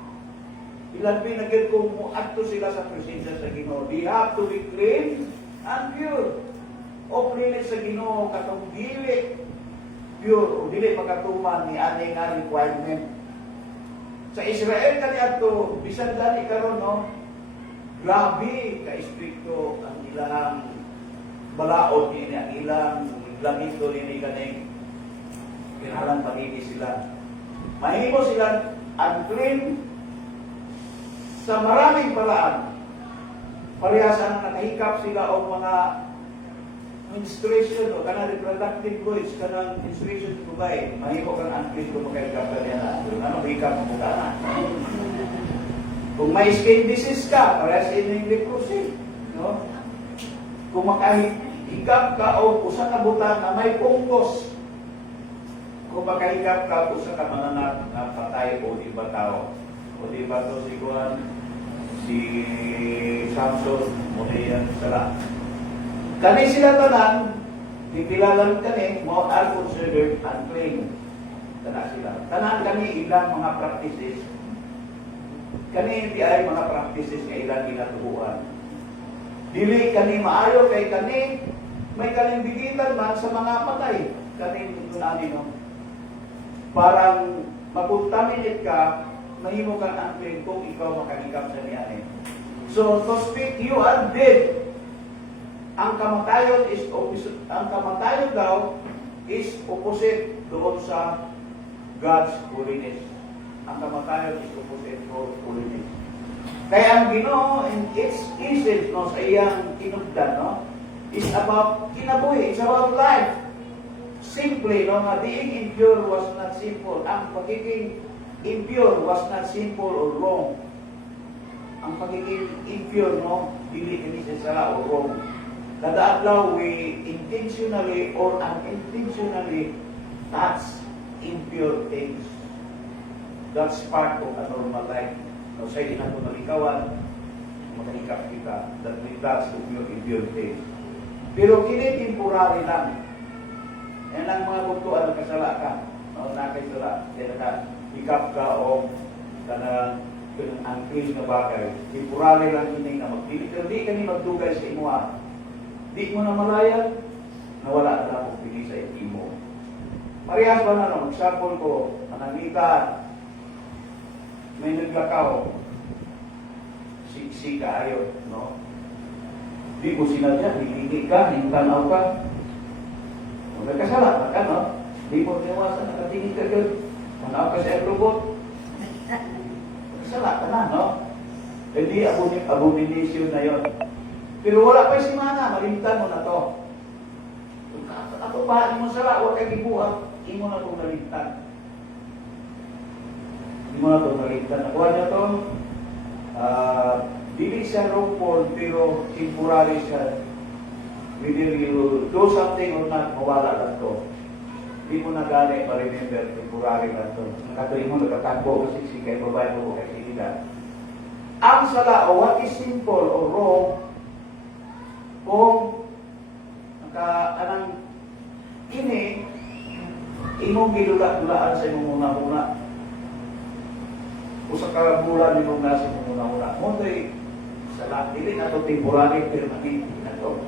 Ilan pinagin kung muadto sila sa presensya sa Ginoo. They have to be clean and pure. O clean sa Ginoo, katong dili pure, o dili makatuman ni ani nga requirement. Sa Israel kaniadto, bisan dali karon no, grabe ka istrikto ang ilang balaod ni ang ilang lamito ni kaning kinahalang panigi sila. Mahimo sila unclean sa maraming paraan. Parehasang nakahikap sila o mga menstruation o kanang reproductive fluids, kanang menstruation to buy. Mahimo kang unclean kung makahikap ka niya na. Kung ano, hikap mo ka na. Kung may skin disease ka, parehas in leprosy. No? Kung makahikap ka o usa ka butang na may pungkos, kung makahikap ka usa ka mananap na patay o di ba tao. O di ba to si Juan, si Samson, muli yan sala. Kani sila tanan, tipilalan kani, mo are considered unclean. Tanan sila. Tanan kani ilang mga practices. Kani di ay mga practices nga ilang ginatubuhan. Dili kani maayo kay kani, may kaning bigitan man sa mga patay. Kani tunani no. Parang mapuntaminit ka, mahimo kang unclean kung ikaw makahikap sa niyan. So, to speak, you are dead. Ang kamatayon is opposite. Ang kamatayon daw is opposite doon sa God's holiness. Ang kamatayon is opposite for holiness. Kaya ang Ginoo in its essence no, sa iyang tinugdan no, is about kinabuhi. It's about life. Simply, no, nga being impure was not simple. Ang pagiging impure was not simple or wrong. Ang pagiging impure, no, dili kini sa sala or wrong. Kada adlaw we intentionally or unintentionally touch impure things. That's part of a normal life. No, sa hindi nato malikawan, makalikap kita that we touch impure things. Pero kini temporary lang. Yan ang mga buktuan na kasala ka. No, nakaisala. Yan na ikap ka o kanang unclean na bagay. Temporary lang ini na magdili. Pero di kani magdugay sa imo. Di mo na malaya, nawala na lang kung pili sa imo. Parehas ba na no? Example ko, manangita, may naglakaw, siksi ka ayo, no? Di mo sinadya, hindi ka, hintanaw ka. Kung nagkasala ka, no? Di mo niwasan, nakatingin ka yun. Manaw ka sa airlobot. Nagkasala ka na, no? Hindi abomination na yun. Pero wala pa si mana, malimtan mo na to. Ato pa, mo sala, huwag kang ibuha, imo na itong nalimtan. Imo na itong nalimtan. Nakuha niya to, dili siya wrongful, pero temporary siya. Whether you do something or not, mawala lang to. Di mo na gani, ma-remember, temporary lang to. Nakatuloy mo, nagkatakbo kasi si kay babae mo kay sinila. Ang sala, o what is simple or wrong, kung anang ini imong gidula-dulaan sa imong una-una usa ka bulan imong nasa imong una-una mo tay sa dili na to temporary permanent na to.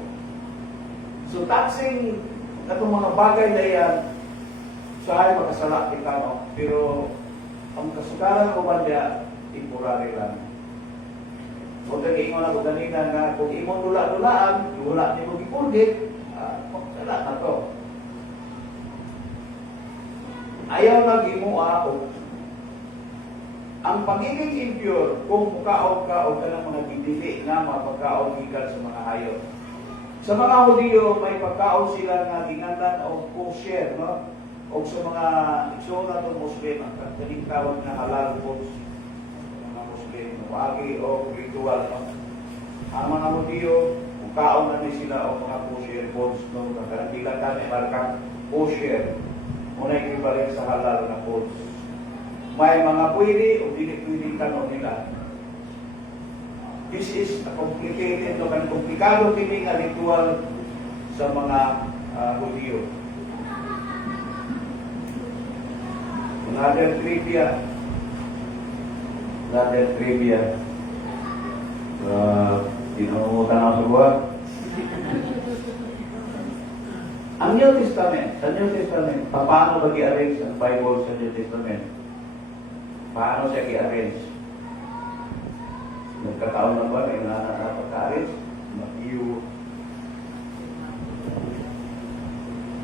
So taxing natong mga bagay na yan sa ay makasala kita no, pero ang kasagaran ko man dia temporary lang. Kung nag-iingon ako ganina nga, kung imong dula-dulaan, wala niyo mag-ipundit, sala na to. Ayaw nag-imo ako. Ang pagiging impure, kung mukaon ka o ka ng mga gidili nga mapagkaon gikan sa mga hayop. Sa mga Hudiyo, may pagkaon sila nga gingandan o kosher, no? O sa mga iksona to Muslim, ang kalintawan na halal foods. Wagi o ritual, no? Ang mga Hudiyo, kung kaon na ni sila o mga kosher foods no, karantila kami markang kosher. Muna equivalent sa halal na foods. May mga pwede o hindi pwede kanon nila. This is a complicated no, kan komplikado kini nga ritual sa mga Hudyo. Another trivia. Tinangungutan ako sa buwan. Ang New Testament, sa New Testament, paano ba i-arrange ang Bible sa New Testament? Paano siya i-arrange? Nagkataon na ba may nakaka-arrange? Matthew.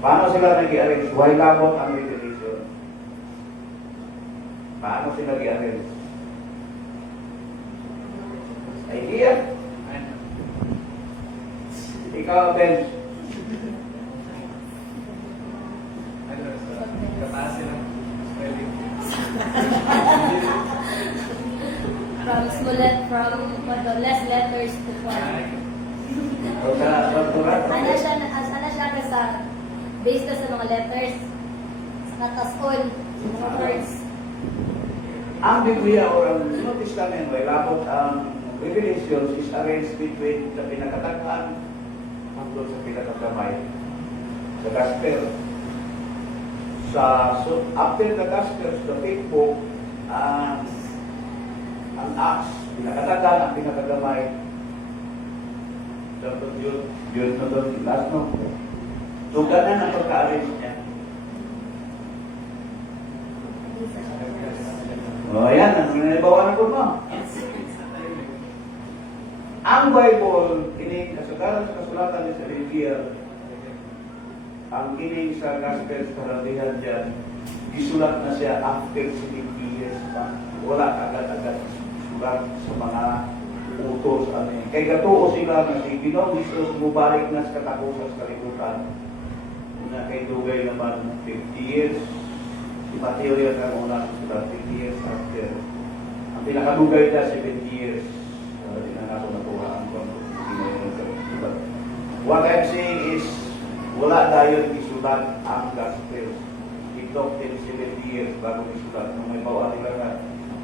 Paano sila nag-i-arrange? Why labot ang revelation? Paano sila nag-i-arrange? Idea? Ikaw, Ben. Ano, sa kapasa ng spelling. From less letters to one. O sa pagturat? Ana siya sa based ka sa mga letters sa katason, mga words. Ang Biblia o ang New Testament, may labot ang Revelations is arranged between sa pinakataghan hanggang sa pinakakamay. The Gospel. So after the Gospels, the fifth book, ang Acts, pinakataghan ang pinakakamay. Yun na doon, last no. So ganun ang pagka-arrange niya. O yan, ang nanibawa na po mo. Ang Bible, kining kasagaran sa kasulatan ni sa Biblia, ang kining sa Gospel sa karantihan dyan, isulat na siya after 70 years pa. Wala agad-agad sulat sa mga utos. Kaya gatuo sila na si Ginoong Jesus bumalik na sa katapusan sa kalibutan. Na kay Dugay naman 50 years. Si Mateo yan ang una sulat 50 years after. Ang pinakadugay na 70 years. Hindi na ako nakuha ang sulat. What I'm saying is, wala dayon isulat ang gospel. It took them 70 years bago isulat. Nung may bawa nila na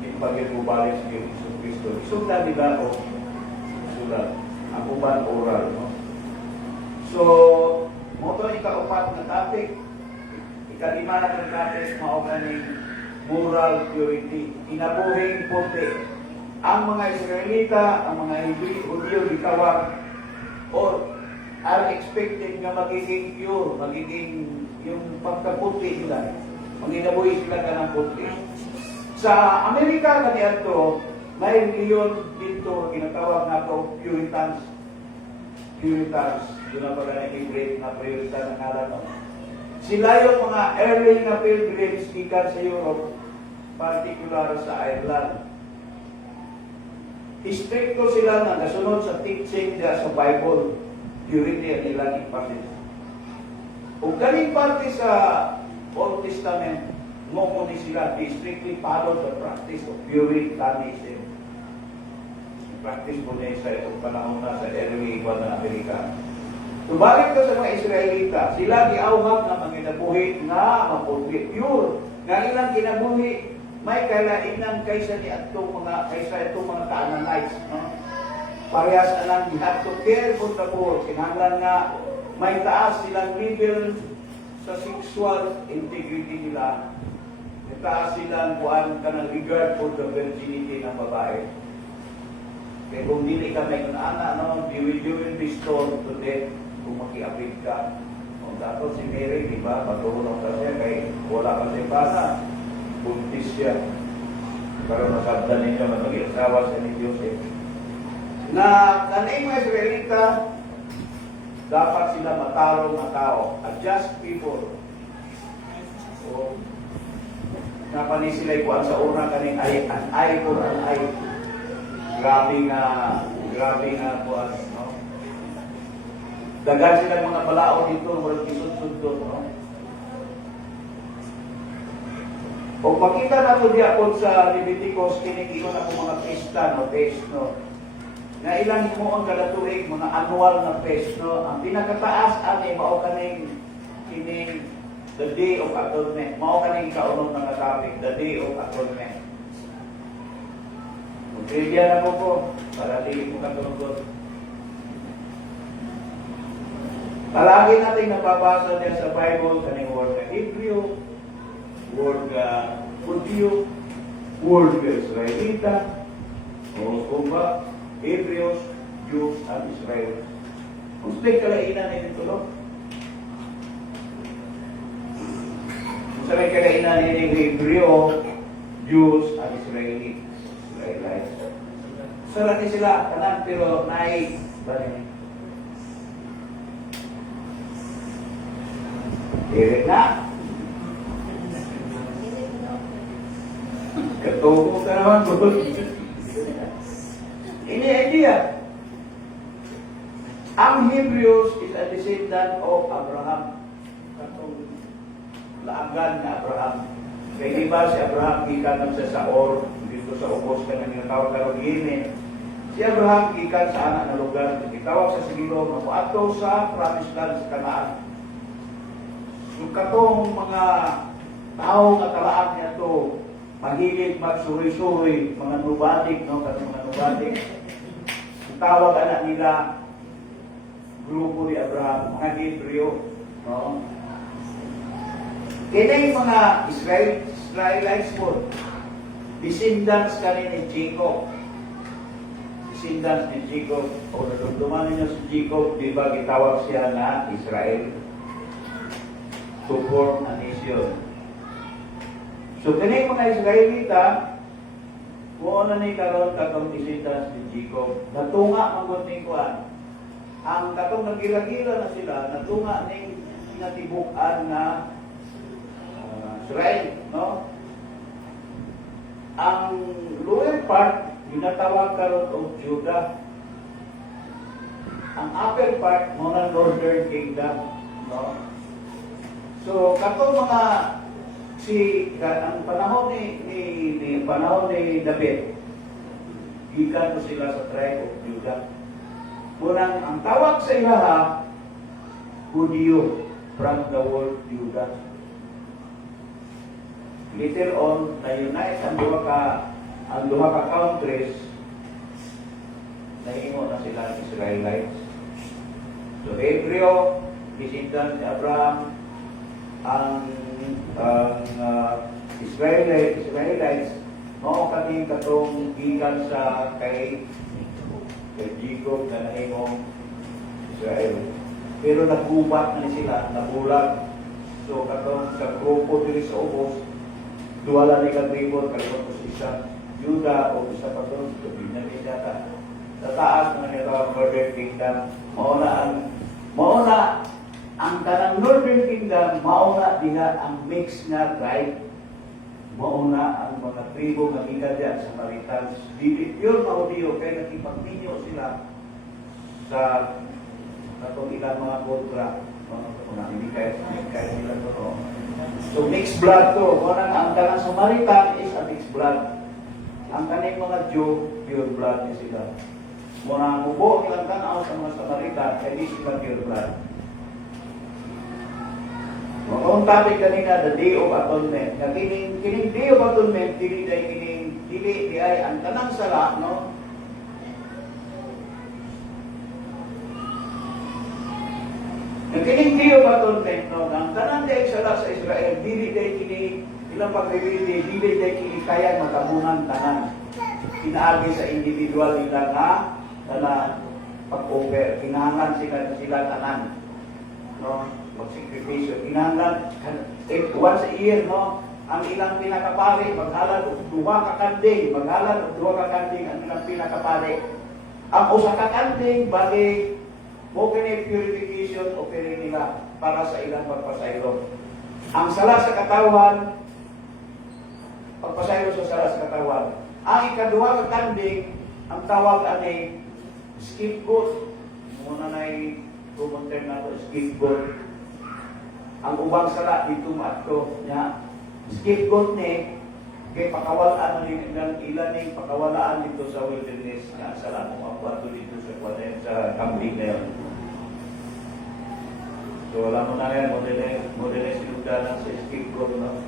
ipagin bubalik sa Jesus Cristo. Isulat nila o isulat. Ang uban oral. No? So, mo ito ika-upat na topic. Ika-lima na ng topic, mauganing moral purity. Inabuhing puti. Ang mga Israelita, ang mga Hudyo, gitawag or are expected na magiging pure, magiging yung pagkaputi nila. Maginabuhi sila ka ng puti. Sa Amerika, kaniadto, may reliyon dito, ginatawag na ito, Puritans. Puritans, yun na pala na Hebrew na Puritan ng alam. Sila yung mga early na pilgrims ikan sa Europe, particular sa Ireland. Istrikto sila na nasunod sa teaching niya sa Bible, purity ang ilang ipatid. Kung galing parte sa Old Testament, mo ni sila, they strictly follow the practice of Puritanism. Practice mo niya sa itong panahon na sa early one na Amerika. Tubalik ka sa mga Israelita, sila giawhag na mga kinabuhi na mapulit, pure, nga ilang kinabuhi may kailainan kaysa itong mga Canaanites. No? Parehas alang you have to care for the poor. Kinahanglan nga may taas silang level sa sexual integrity nila. May taas silang kuhaan ka ng regard for the virginity ng babae. Kaya kung dili ka may kunana, no? you will be stoned to death kung makiapit ka. Kung dato si Mary, di ba? Patulong ka siya kay wala ka sa ibana. Buntis siya. Para masabdan ninyo na mag-iasawa sa ni Joseph. Na kanay mga Israelita, dapat sila matarong na tao. A just people. So, napani sila ikuan sa una kaning an eye for an eye. Grabe nga kuan. No? Dagan sila mga balao dito, walang kisud-sud doon. No? Kung makita na ito diapon sa Leviticus, kinikiyon ako mga Kristyan, no, text, no. nga ilang himuon kada tuig mga annual na fest, no? Ang pinakataas ani mao kaning kining the Day of Atonement. Mao kaning kaunong nga topic, the Day of Atonement. Trivia na po para di mo katulog. Palagi natin nababasa niya sa Bible kaning word na Hebrew, word na Judeo, word na Israelita, o kumba, Hebrews, Jews, at Israel. Kung sa'y kalainan na ito, no? Kung sa'y kalainan na Hebrew, Jews, at Israelite. Sarati sila, kanan, pero naik. Balik. Direk na. Ketubo ka naman, bro. Ini idea. Ang Hebrews is a descendant of Abraham. Katong laanggan na Abraham. Kaya di ba si Abraham gikan sa Saor, dito sa ubos ka na tinatawag karong Yemen. Si Abraham gikan sa anak na lugar, gitawag sa sigilo, mapuato sa promised land sa Canaan. So katong mga tao nga talaan niya to, mahilig magsuri-suri, mga nubatik, no? Katong mga nubatik. Tawag anak nila, grupo ni Abraham, mga Hebreo, no? Kaya yung mga Israelites po, descendants kani ni Jacob. Descendants ni Jacob, o nadumduman ninyo si Jacob, di ba gitawag siya na Israel? To form a nation. So, kani mga Israelita, kung ano ni karon katong descendants ni Jacob, natunga ang ni kuan. Ang katong nagila-gila na sila, natunga ning natibukan na Israel, no? Ang lower part, ginatawag karon og Judah. Ang upper part, mga northern kingdom, no? So, katong mga ang panahon ni David, gikan ko sila sa tribe of Judah. Murang ang tawag sa ilaha, Judeo, from the word Judah. Later on, na-unite ang duha ka countries, nahimo na sila ng Israelites. So, Hebreo, descendant ni Abraham, ang Israelites, mao kaming katong gikan sa kay Jacob na nahimong Israel. Pero nagubat na sila, nabulag. So katong sa grupo diri sa ubos, duwala ni katribon, kalimot ko isa, Judah o isa pa doon, so binagay data. Sa taas na nitawag Northern Kingdom, mauna ang tanang Northern Kingdom, mauna diha ang mix nga tribe. Mauna ang mga tribo nga gikan diyan sa Samaritans. Dili pure Judeo kay nakipagminyo sila sa katong ilang mga kontra. Hindi kaya nila to. So mixed blood to. Kung ang tanang Samaritan is a mixed blood. Ang kaning mga Jew, pure blood ni sila. Muna mubo ilang tanaw sa mga Samaritan, kaya di sila pure blood. Ang topic kanina, the Day of Atonement. Na kining Day of Atonement, dili ay ang tanang sala, no? Na kining Day of Atonement, no? Ang tanang day sala sa Israel, dili ilang paglilili, dili kini kaya matamunan tanan. Pinaagi sa individual nila na pag-offer. Kinahanglan sila tanan. No? Mag-sacrifice. Kinahanglan, once a year, no? Ang ilang pinakapari, maghalad o duha ka kanding, ang ilang pinakapari. Ang usa ka kanding, bali, mo kini purification offering nila para sa ilang pagpasaylo. Ang sala sa katawan, pagpasaylo sa sala sa katawan. Ang ikaduha ka kanding, ang tawag ani scapegoat. Muna na'y kumonter na ito, scapegoat. Ang ubang sala dito mato niya scapegoat ni Kaya pakawalaan ilan yung pakawalaan dito sa wilderness nga sa lang mga dito sa camping na yun. So wala mo na yan, modernize yung dalang sa escape room. No?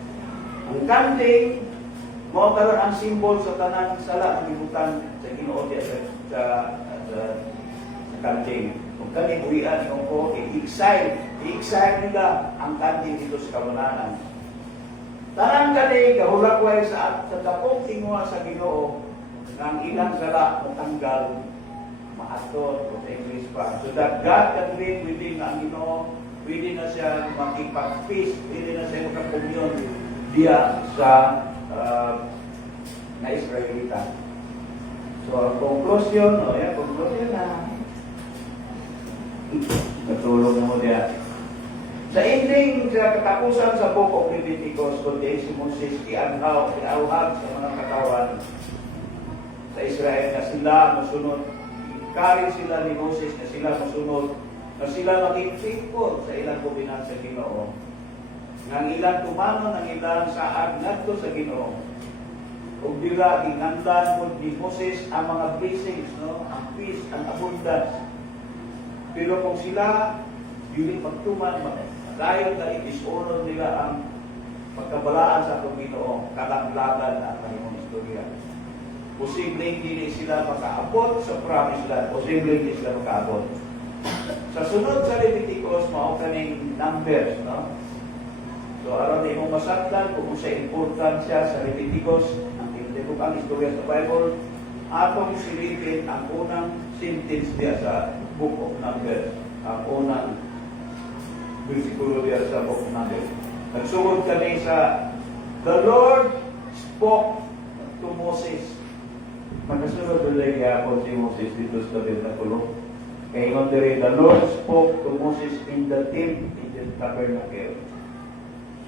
Ang camping, mo karon ang simbol sa tanang sala ng ibutan sa Ginoo sa camping. Kung kani buhian yung ko, i-excite nila ang camping dito sa Kamananan. Tanang kani kahulakway sa dapong tingwa sa Ginoo ng ilang sala mo tanggal maatot o sa English pa. So that God can live within ang Ginoo, pwede na siya makipag-peace, pwede na siya makapumyon diya sa na Israelita. So ang conclusion na katulong mo diya. Sa ending, sa katapusan sa Book of Leviticus, kundi si Moses iauhag sa mga katawan sa Israel na sila masunod. Ikari sila ni Moses na sila masunod, na sila maging faithful sa ilang kubinan sa Ginoo. Nang ilang tumanon ang ilang saag ngadto sa Ginoo. Ug dira gingandan mo ni Moses ang mga blessings, no? Ang peace, ang abundance. Pero kung sila dili pagtuman, dayon na i-dishonor nila ang pagkabalaan sa atong Ginoo, kalaglagan ang kanilang istorya. Posibleng hindi sila makaabot sa promised land, posibleng hindi sila makaabot. Sa sunod sa Leviticus, mao kaning numbers, no? So aron di mo masaktan kung sa importansya sa Leviticus, ang istorya sa Bible, atong silipin ang unang sentence diya sa Book of Numbers, ang unang versikulo diya sa Book of Numbers. Nagsugod kami sa The Lord spoke to Moses. Makasunod ulit yapon si Moses dito sa tabernakulo. Kaya ingon diri, the Lord spoke to Moses in the tent in the tabernacle.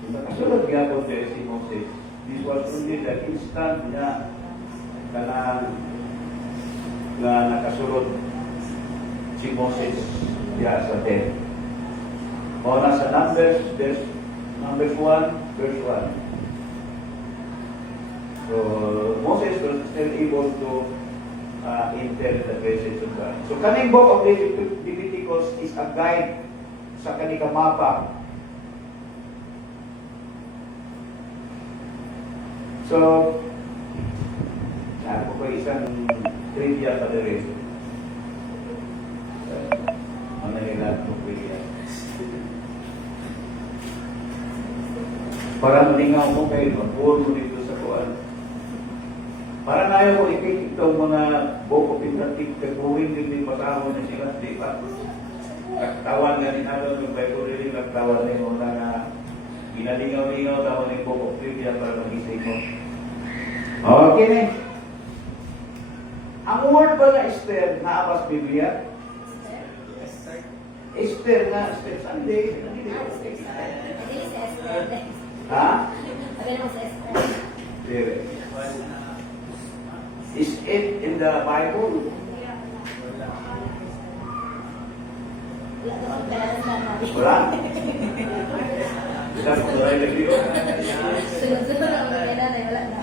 So nakasunod yapon diri si Moses. This was only the instant niya na nakasulod si Moses diya sa tent. O nasa Numbers 1, verse 1. So Moses was still able to enter the presence of God. So kaning Book of Leviticus is a guide sa kaning mapa. So, ako po isang trivia pa rin. Ano nila ito trivia? Para malingaw mo kayo, mag-buo mo dito sa kuwan. Para na ayaw ko ikikita ang mga Book of Leviticus, kagawin din pasahon na sila, di ba? Nagtawan nga ni Nalo, yung Bible rin, nagtawan na yung mga ginalingaw-lingaw tawag ng Book of Trivia para mag-isip mo. Okay na. Ang word ba na Esther na abas Biblia? Esther na Esther Sunday. Ha? Is it in the Bible? Wala. Bisa mo tuloy lagi o? Sunod-sunod ang mga nanay, wala na.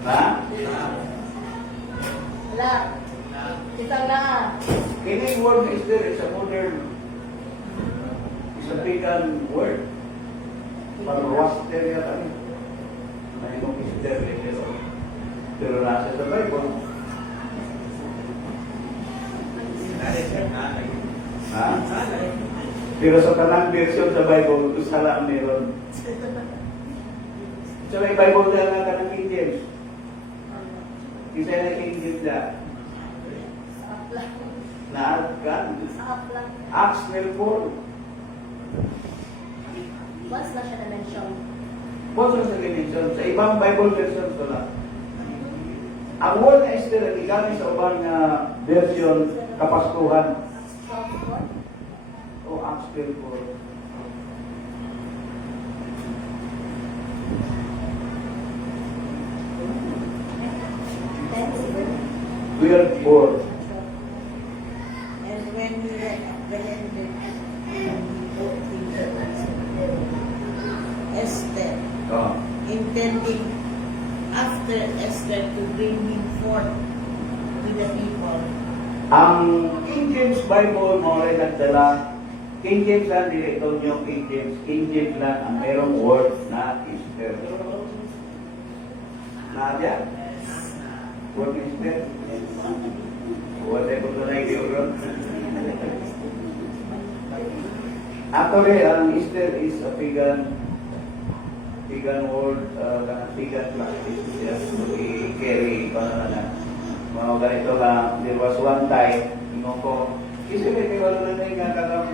Ha? Wala. Isang na. Kining word na Esther is a modern, is a pagan word. Parwaster yata ni. May nung Esther rin pero nasa sa Bible. Ha? Pero sa tanang version sa Bible, ito sala ang meron. So may Bible na lang ka ng King James. Isa na King James na. Na-arkan. Acts 12:4. Once na siya na-mention. Once na sa dimension, sa ibang Bible version ito lang. Ang word na Esther at igamit sa ubang version, kapastuhan. O Acts 12:4. We are born. And when we were apprehended, Esther, Oh. intending the people. Ang King James Bible mo rin nagdala. King James lang, direktor nyo King James. King James lang ang merong word na Easter. Nadia? Word Easter? Whatever ko na yung actually, ang Easter is a pagan word, pagan practice. Yes, i-carry, na mga ganito lang. There was one time, ko, kasi may wala na yung kanang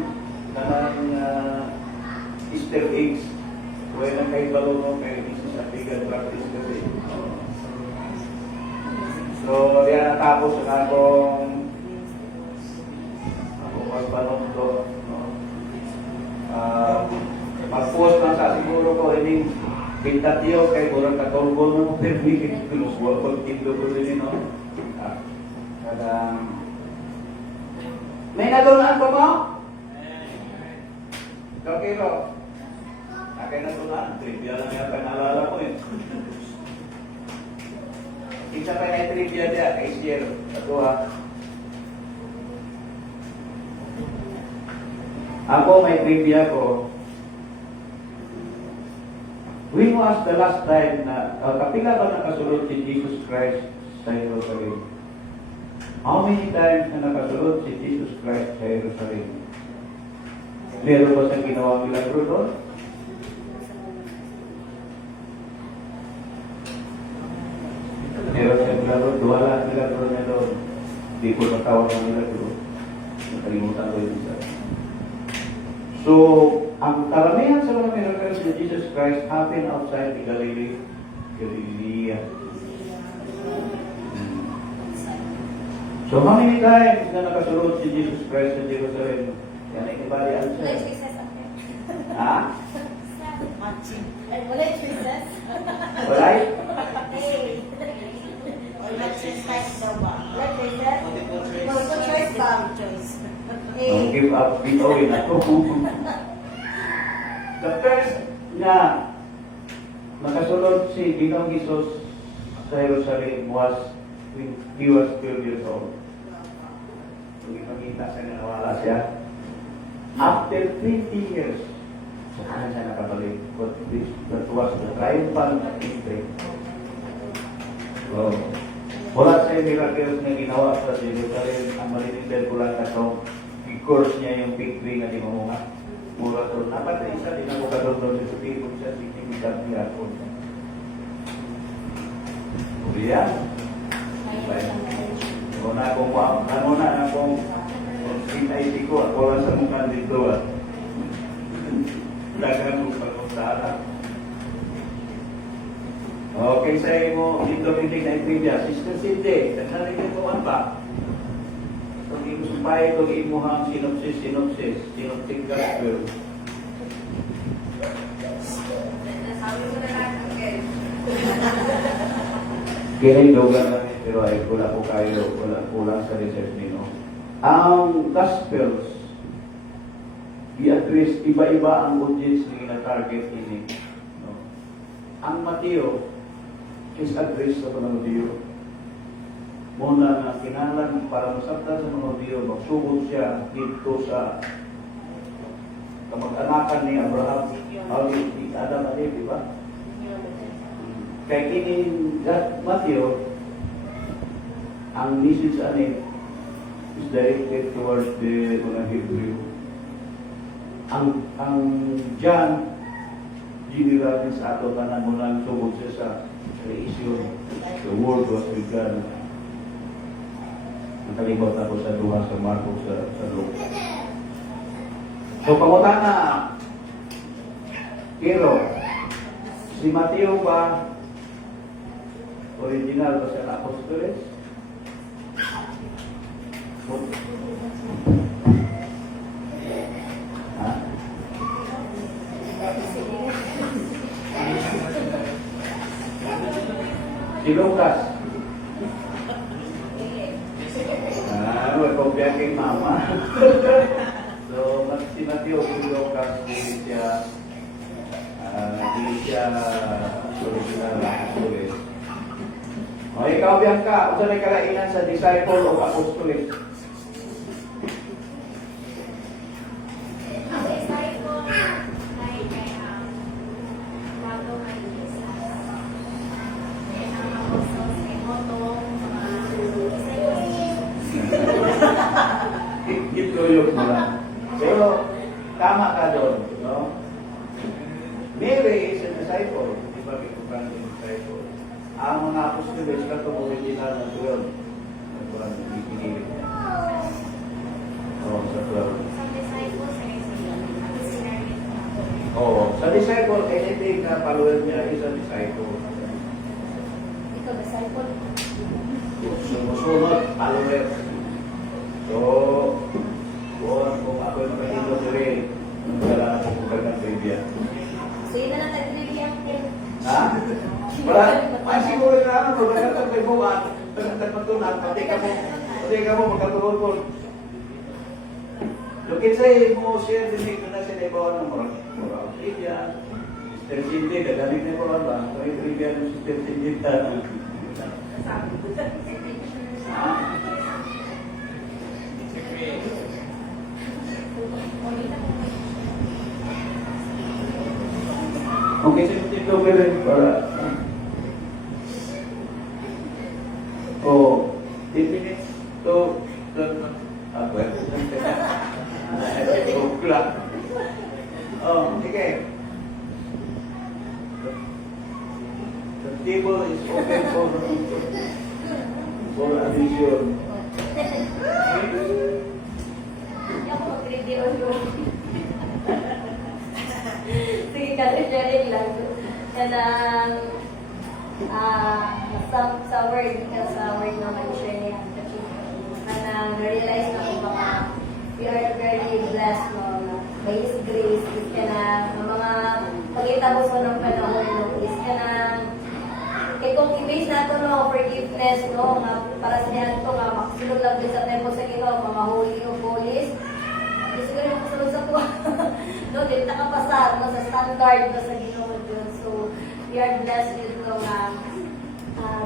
Easter eggs. Kaya lang kayo balong kay this is a pagan practice kasi. So, diyan natapos ang akong pagbalong to. Mag-post lang sa siguro ko, hindi pintatyo kay Burang Katolgo mo, pero hindi kinukuha ko, tindo ko rin, no? May natulaan pa mo? Okay, Ro. Akin natulaan. Trivia lang yung naalala ko, eh. Isa pa na trivia dia, kay Sir. Ito, ha. Ako may trivia ko. When was the last time na kapila ba nakasulod si Jesus Christ sa Jerusalem? How many times na nakasulod si Jesus Christ sa Jerusalem? Meron ba sa ginawa milagro doon? Meron sa milagro, wala milagro na doon. Hindi ko natawag ng milagro. Nakalimutan ko yung isa. So, ang karamihan sa mga miracles ni Jesus Christ happened outside the Galilee. So, how many times na nakasulod si Jesus Christ sa Jerusalem? Yan, anybody answer? Ha? Matching. Wala yung choices? Wala? Matching type daw ba? Wala choices? Multiple choice ba? Choice. Don't give up, bitawin ako. The first na nakasulod si Ginoong Jesus sa Jerusalem was when he was 12 years old. So, ipakita sa na nawala siya. After 20 years, saan siya nakabalik? That was the triumphal entry. So, wala sa miracles na ginawa sa Jerusalem. Ang malinigdan ko lang katong i-course niya yung victory na dimamunga. Mura to. Dapat na isa din ako kadondon sa tibok siya sikinigdan niya ako. Uriya? Muna akong sinay ko. Ako lang sa mukha dito. Dagan mo pag-usara. Okay, sa'yo mo, dito pintig na trivia. Sister Cindy, nagsaligin mo ba? Kung imusupay, kung imuhang synopsis, synoptic gospel. Kaya dogan namin, pero ay wala po kayo, wala kulang sa research nino. Ang gospels, i-address, iba-iba ang audience na target ini. No? Ang Mateo is address sa mga Mateo. Muna na kinalan para masabta sa mga Mateo, magsugod siya dito sa kamag-anakan ni Abraham, ni Adam at Eve, di ba? Kaya kini Mateo, ang message ani is directed towards the mga Hebrew. Ang John, general sa ato ka na muna sugod siya sa creation. The world was begun. Nakalimot ako sa duha sa Marcos sa Luke. So, pangutana, pero, si Mateo ba original ba siya na apostoles? Ha? Si Lucas. Kopya kay mama. So, si Mateo si Lucas, hindi siya original na apostoles. O ikaw, Bianca, kung saan kalainan sa disciple o apostolic? Ang excited ko ay bago kay Jesus. Ang apostles kay Otto, mga Ituyok mo lang. Pero, tama ka doon, no? Mary is a disciple. Di ba, kikupan ng disciple? Ang mga apostoles, sila itong original na 12. Nagkuhan ng ikinilip niya. Oo, sa 12. Some disciples ay missionary. Oo, sa disciple, anything na follower niya is a disciple. Ito, disciple. Sumusunod, follower. So, kung ako yung makahilo ko rin, wala akong kagandang trivia. So, yun na lang tag-trivia ang pin. Ha? Wala. Ay, siguro na ano, magkakatag may buwan. Magkakatag pati ka mo, magkatuhod po. Lukit sa'yo mo siya, dinig ko na sila ibawan ng mga trivia. Sister Cindy, dadamig na ibawan ba? Kaya trivia ng Sister Cindy. Ha? Okay, so dito ko rin para... Oh, 10 minutes to... well, clock. Oh, sige. The table is open for addition. Hindi ako mag-review yun. Sige, kasi-sharing lang. Kanang, sa word naman siya niya. Kanang, na-realize na kung baka we are very blessed, no? By His grace, is kanang, mga pagkita mo sa ng panahon, no? Is kanang, kung i-base nato no, forgiveness, no, nga para sa diyan to nga makasulod lang din sa tempo sa Ginoo, mga holy o police. Di siguro makasulod sa tuwa. No, di nakapasar no, sa standard no, sa Ginoo yun. So, we are blessed with no,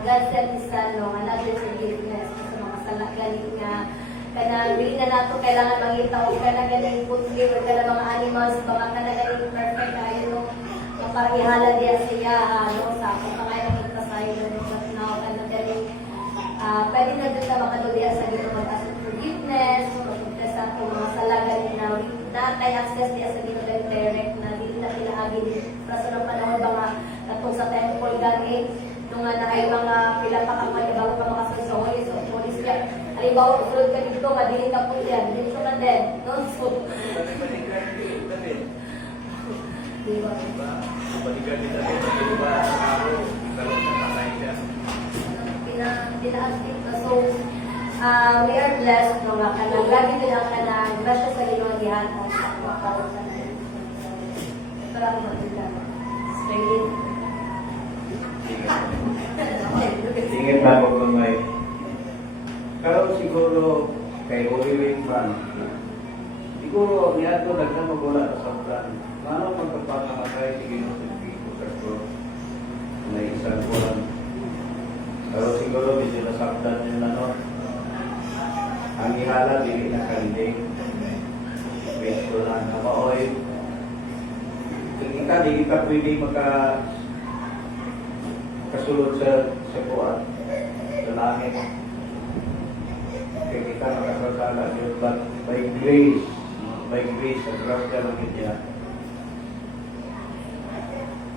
God sent His Son, no, nga natin forgiveness sa mga salagaling nga kanang hindi na nato kailangan mangita o kanang galing putli o kanang mga animals, mga kanang galing perfect tayo, no, mapakihala diya siya, no, sa pagkakaya ng tasayo, no, but now, kanang galing, pwede na din sa makaluliya sa Ginoo mag-ask for forgiveness, mag-confess sa kung mga salagaling na kay access diya sa Ginoo direct na dili na pinaagi din para sa panahon ba nga katong sa temple gani nung nga na ay mga pila pa kang bago pa makasunod sa holy siya. Halimbawa, usulod ka dito, madili ka po yan. Dito ka din. No? So, di ba? Pina-active na. So, we are blessed no nga kanang lagi nilang kanang grasya sa Ginoo dihan ang sa pagkaroon sa natin. Para mo maganda. Straight. Ingit na ko kung may... Pero siguro, kay Holy Wing Fan, siguro, niya ito nagna magula sa plan. Paano magkapakamatay si Ginoo sa Cristo sa cross na isang buwan? Pero siguro, medyo nasaktan yun na nun. Ang ihala, dili na kandig. Cristo lang na maoy. Kung ika, di kita pwede kasulod sa kuwan, sa langit. Kaya kita makasasala Diyos, but by grace, sa grasya lang niya,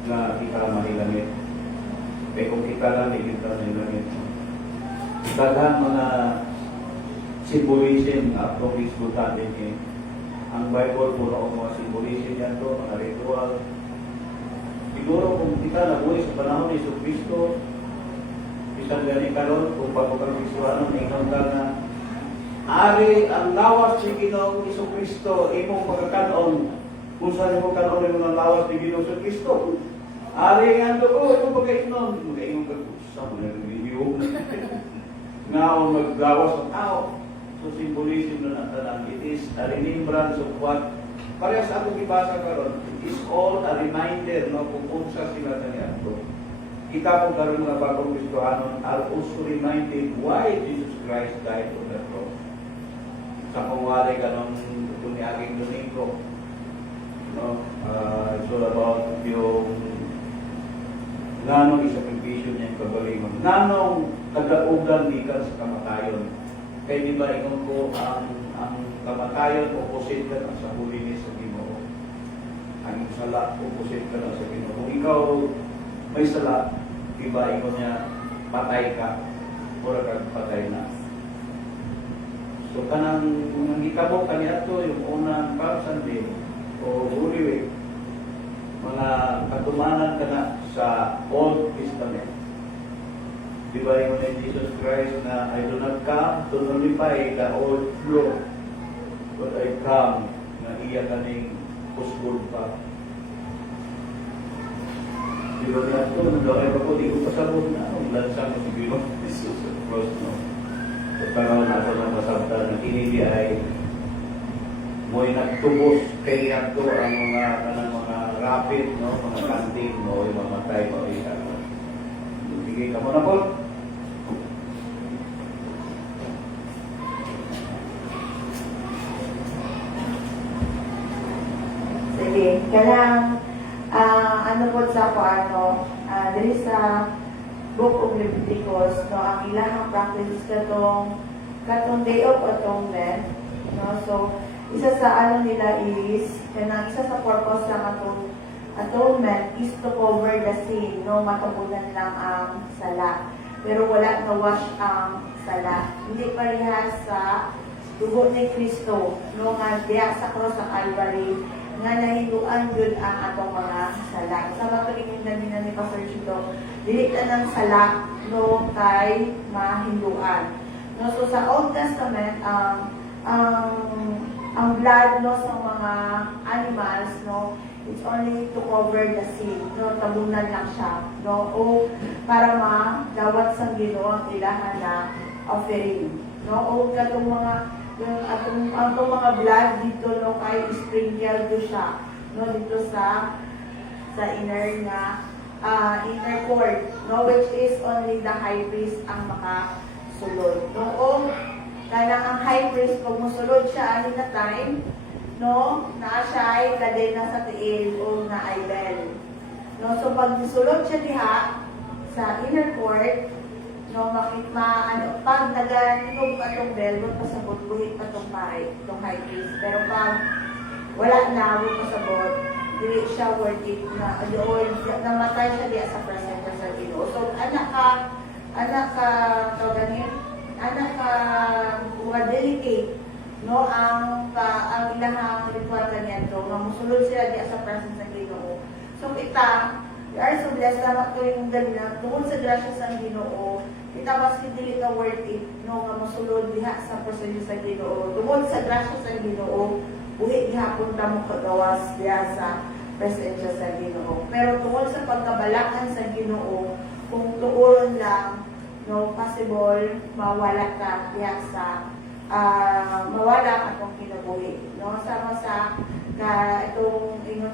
na kita manilamit. Kaya kung kita lang, hindi kita manilamit. Daghan mga symbolism atong isbutan din ang Bible puro ang mga symbolism yan to, mga ritual. Siguro kung kita nabuhay sa panahon ni Yesu Cristo, isang gani karon kung bago kang Kristohanon, ikaw ka na ari ang lawas ni Ginoong Yesu Cristo, imong pagkakanon, kung saan mo kanon yung mga lawas ni Ginoong Yesu Cristo. Ari nga ito, itong pagkainon, mag-inom ka sa mga review. Nga ang maglawas ng tao. So, symbolism na natanang, it is a remembrance of what parehas ako ibasa karon, it is all a reminder no kung unsa sila kaniadto. kita po karon mga bagong Kristohanon are also reminded why Jesus Christ died on the cross. Sa pangwari kanon kung niaging Domingo, no? It's all about yung nanong isakripisyo niya yung kagalingon. Nanong kadaugan gikan sa kamatayon. Kaya di ba ingon ko ang kamatayon opposite ka na sa hulinis sa Ginoo. Ang sala opposite ka na sa Ginoo. Kung ikaw may sala, di ba ingon niya patay ka o kag patay na. So kanang nangitabo kaniadto yung unang Palm Sunday o Holy Week, mga katumanan ka na sa Old Testament. Di ba yung ni Jesus Christ na I do not come to nullify the old law, but I come na iya kaning kusgol pa. Di ba niya ito, nung daw ay di ko pasabot na, ang lansang ng Ginoo Jesus sa cross, no? At parang nato ng masabta na kinili ay mo'y nagtubos kay ato ang mga rapid, no? Mga kanting mo, yung mamatay mo, isa. Sige ka muna po. Sige, kanang ano po sa diri sa Book of Leviticus, no, ang ilang practice katong Day of Atonement, no, so isa sa nila is kanang isa sa purpose ng atong atonement is to cover the sin, no, matabunan lang ang sala, pero wala na wash ang sala, hindi parehas sa dugo ni Kristo, no, nga diya sa cross sa Calvary nga nahiluan yun ang atong mga sala. Sa mga palingan ni Pastor Chito, dili na ng sala, no, kay mahiluan. No, so sa Old Testament, ang blood, no, sa mga animals, no, it's only to cover the sin, no, tabunan lang siya, no, o para madawat sa Ginoo ang ilahan na offering, no, o katong mga atong mga blood dito, no, kay sprinkle do siya, no, dito sa inner inner court, no, which is only the high priest ang makasulod, no, o kanang ang high priest pag mosulod siya ani na time, no, naa siya ay kadena sa tiil o na ay bell, no, so pag mosulod siya diha sa inner court, no, pag naganog atong bell, wala pasabot, buhit atong pare, itong high priest. Pero pag wala na, wala pasabot, dili siya worth it na, doon, namatay siya diya sa presensya sa Ginoo. So, anak ka delicate, no, ang ilahang ritual kanyan to, nga musulod sila diya sa presensya sa Ginoo. So, kita, we are so blessed na ko yung ganina, tungkol sa grasya sa Ginoo, kita maski dili ka worth it, no, nga mosulod diha sa presensya sa Ginoo. Tungkol sa grasya sa Ginoo, buhi gihapon ta mo kagawas diha sa presensya sa Ginoo. Pero tungkol sa pagkabalakan sa Ginoo, kung tuuron lang, no, possible mawala ka diha sa mawala atong kinabuhi, no, sama sa itong ingon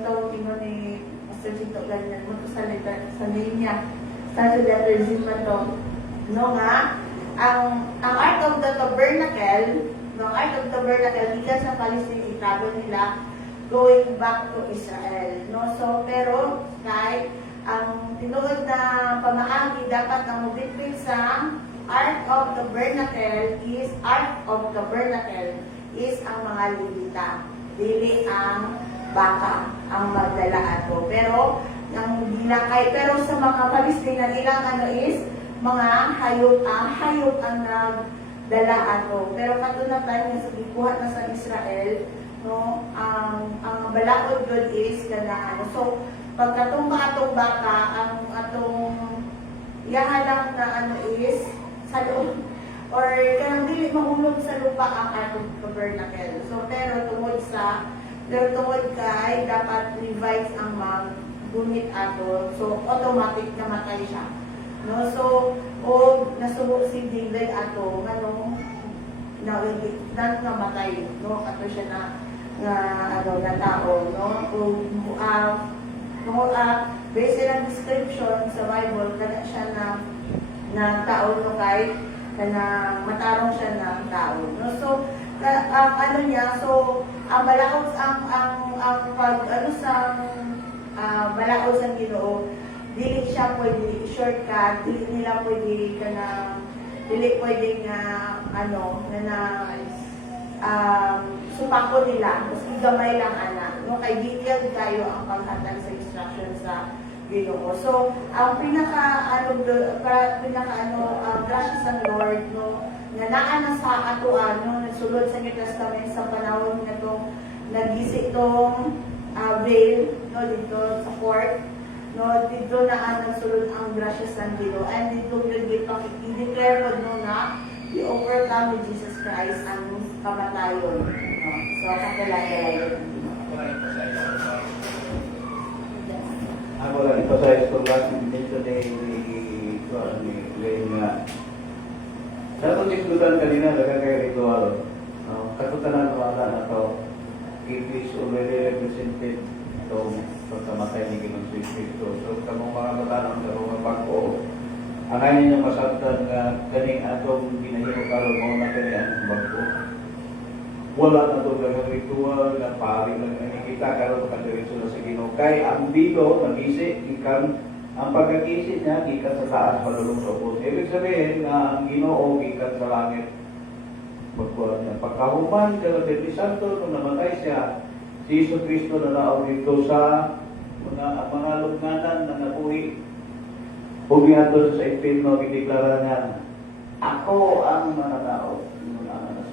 ni Pastor Chito ganyan mo sa linya sa letter Z man to, no, nga ang Ark of the Tabernacle, no, Ark of the Tabernacle gikan sa Palestine, itago nila going back to Israel, no, so pero kay ang tinuod na pamaagi dapat ang mobitbit sa Ark of the Tabernacle is ang mga Levita, dili ang baka ang magdala ato. Pero pero sa mga Palestina ilang is mga hayop ang nagdala ato. Pero katulad tayo nga sa gikuha na sa Israel, no, ang balaod yun is kana so pagkatong atong baka ang atong yahalang na is sa loob or kanang dili mahulog sa lupa ang atong tabernacle. So pero tungod kay dapat revise ang magbunit ato, so automatic na matay siya, no, so o nasubo si David ato nganong namatay, no, ato siya na tao, no, kung based sa description sa Bible, kana siya na taon no kay na matarong siya ng taon. No? So, ang ano niya, so, ang balaod, ang pag, ano sa, balaod sa Ginoo, dili siya pwede shortcut, dili nila pwede ka na, dili pwede nga, ano, supako nila, mas gamay lang anak, no? Kay detailed kayo ang paghatag sa instruction sa Ginoo. So, ang gracious ang Lord, no, nga naa na sa ato ano, nagsulod sa New Testament sa panahon nga to, nagisi itong veil, no, dito sa court, no, dito na nagsulod ang gracious ang Ginoo, and dito yung i-declare ko, no, na i-overcome with Jesus Christ ang kamatayon. No? So, kakilala-kilala yun. Ako lang ito sa estorbat dito ni Glenn nga. Sa itong diskutan kanina, daga kayo ritual. Katutanan wala na to. It is already represented itong pagkamatay ni Ginoong Kristo. So, kamong mga matanang sa mga pag-o, ang ayaw ninyong masabtan nga kaning atong ginahimo karon mo na kani ang bago. Wala na itong dagang ritual na pari lang kita karon makadiretso na sa Ginoo. Kay ang dito, nagisi, ikan ang pagkakisi niya, gikan sa taas, palulong sa puso. Ibig sabihin na ang Ginoo, gikan sa langit. Pagkuhan niya. Pagkahuman, kaya Santo, nung namatay siya, si Iso Kristo na naaw dito sa mga lugnanan na napuhi. Bumihato sa Inferno, ideklara niya, ako ang mananao.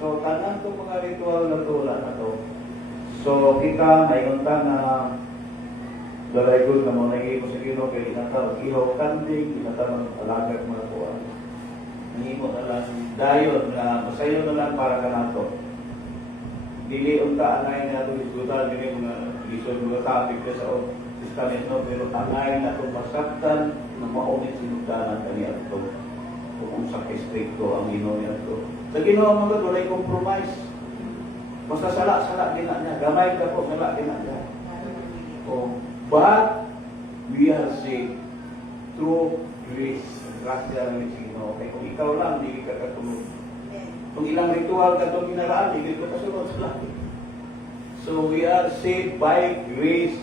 So, tanan itong mga ritual na to, wala na to. So, kita, may unta na dalay good na mga nangihimo sa Ginoo kay inatawag ihaw kanding, inatawag alagad mga kuwan. Nangihimo na lang dayon na masayo na lang para ka nato. Dili unta anay na ito isgutan, dili mga isod mga topic ka sa Testament, no? Pero anay na itong masaktan na maunit sinugdanan kaniya ito. Kung sa kestrikto ang Ginoo niya ito. Sa Ginoo mga walay compromise. Basta sala-sala din na niya. Gamay ka po, sala din na niya. But we are saved through grace. Grasya ng Ginoo. Kaya kung ikaw lang, hindi ka katulog. Kung ilang ritual ka itong ginaraan, hindi ka kasunod sa langit. So we are saved by grace.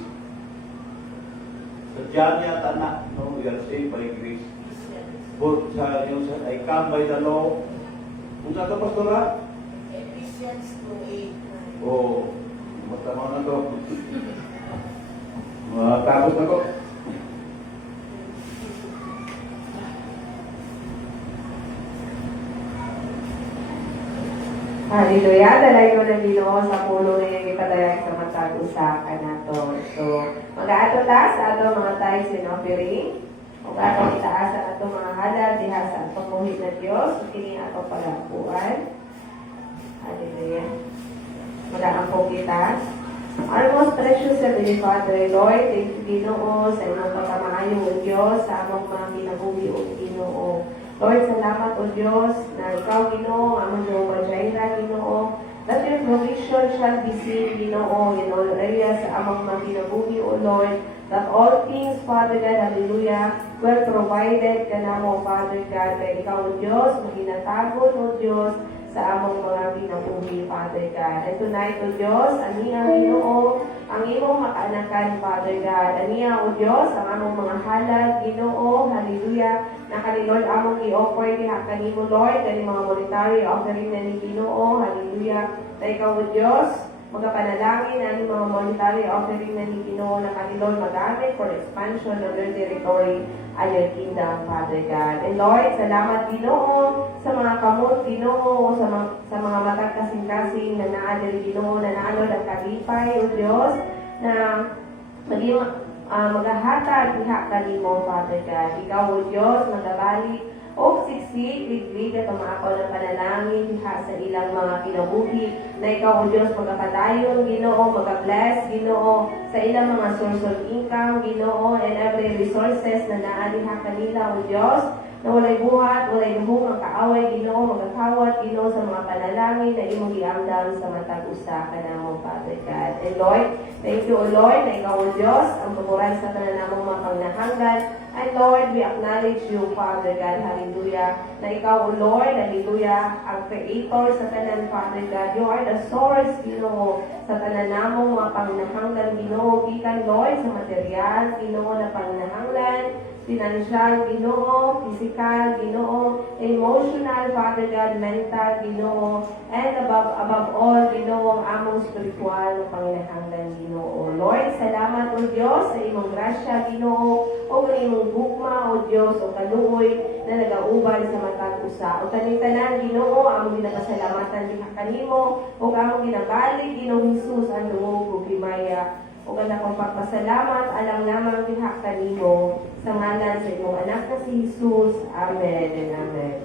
Sa Diyan niya tanak, no? We are saved by grace. Both sa yung sa I come by the law. Kung sa ito, pastora? Ephesians 2:8. Matama na to. Tapos na ko. Hallelujah. Dalay ko ng Ginoo sa pulo ng ipadayak sa matag-usapan nato. So, mag-aato ta sa ato mga tayo sinofering. Mag-aato itaas sa ato mga halal diha sa atong buhit na Diyos. Kini ato palapuan. Hallelujah. Mag-aampong kita. Our most precious Heavenly Father, Lord, thank you, Ginoo, sa imong pagkamaayo, O Diyos, sa among mga kinabuhi, O Ginoo. Lord, salamat, O Diyos, na ikaw, Ginoo, among Jehovah Jireh, Ginoo, that your provision shall be seen, Ginoo, in all areas sa among mga kinabuhi, O Lord, that all things, Father God, hallelujah, were provided ka na mo, Father God, kaya ikaw, O Diyos, maginatagon, O Diyos, sa among mga kinabuhi, Father God. And tonight, O Diyos, aniya, Ginoo, ang imong makaanakan, Father God. Aniya, O Diyos, ang among mga halal, Ginoo, hallelujah, na kanilord among i-offer diha kanimo, Lord, kani mga monetary offering na ni Ginoo, hallelujah, na ikaw, O Diyos, magapanalangin ang mga monetary offering na ni Ginoo na kanilord magamit for expansion of your territory and your kingdom, Father God. And Lord, salamat, Ginoo, sa mga kamot, Ginoo, sa mga matag kasing-kasing na naadil, Ginoo, na naanod ang kalipay, O Diyos, na maging maghahatag diha kanimo, Father God. Ikaw, O Diyos, magabalik o siksik, liglig at umakaw ng panalangin diha sa ilang mga kinabuhi na ikaw, O Diyos, magkapadayon, Ginoo, magabless, Ginoo, sa ilang mga source of income, Ginoo, and every resources na naaliha kanila, O Diyos, na walay buhat, walay luhong ang kaaway, Ginoo, magakawat, Ginoo, sa mga panalangin na imong giamdam sa matag usa kanamo, Father God. And Lord, thank you, O Lord, na ikaw, O Diyos, ang tukuran sa tanan namong mga pangnahanglan. And Lord, we acknowledge you, Father God, hallelujah, na ikaw, O Lord, hallelujah, ang creator sa tanan, Father God. You are the source, Ginoo, sa tanan namong mga pangnahanglan, Ginoo, gikan, Lord, sa material, Ginoo, na pangnahanglan, financial, Ginoo, physical, Ginoo, emotional, Father God, mental, Ginoo, and above all, Ginoo, ang among spiritual na panginahanglan, Ginoo. Lord, salamat, O Diyos, sa imong grasya, Ginoo, o imong bugma, O Diyos, o kaluoy na nagauban sa matag usa. O tanan, Ginoo, among ginakasalamatan di kanimo, o among ginabalik, Ginoo Jesus, ang dungog ug himaya. O kada kong pagpasalamat, alam namang diha kanimo sa ngalan sa imong anak na si Jesus. Amen and amen.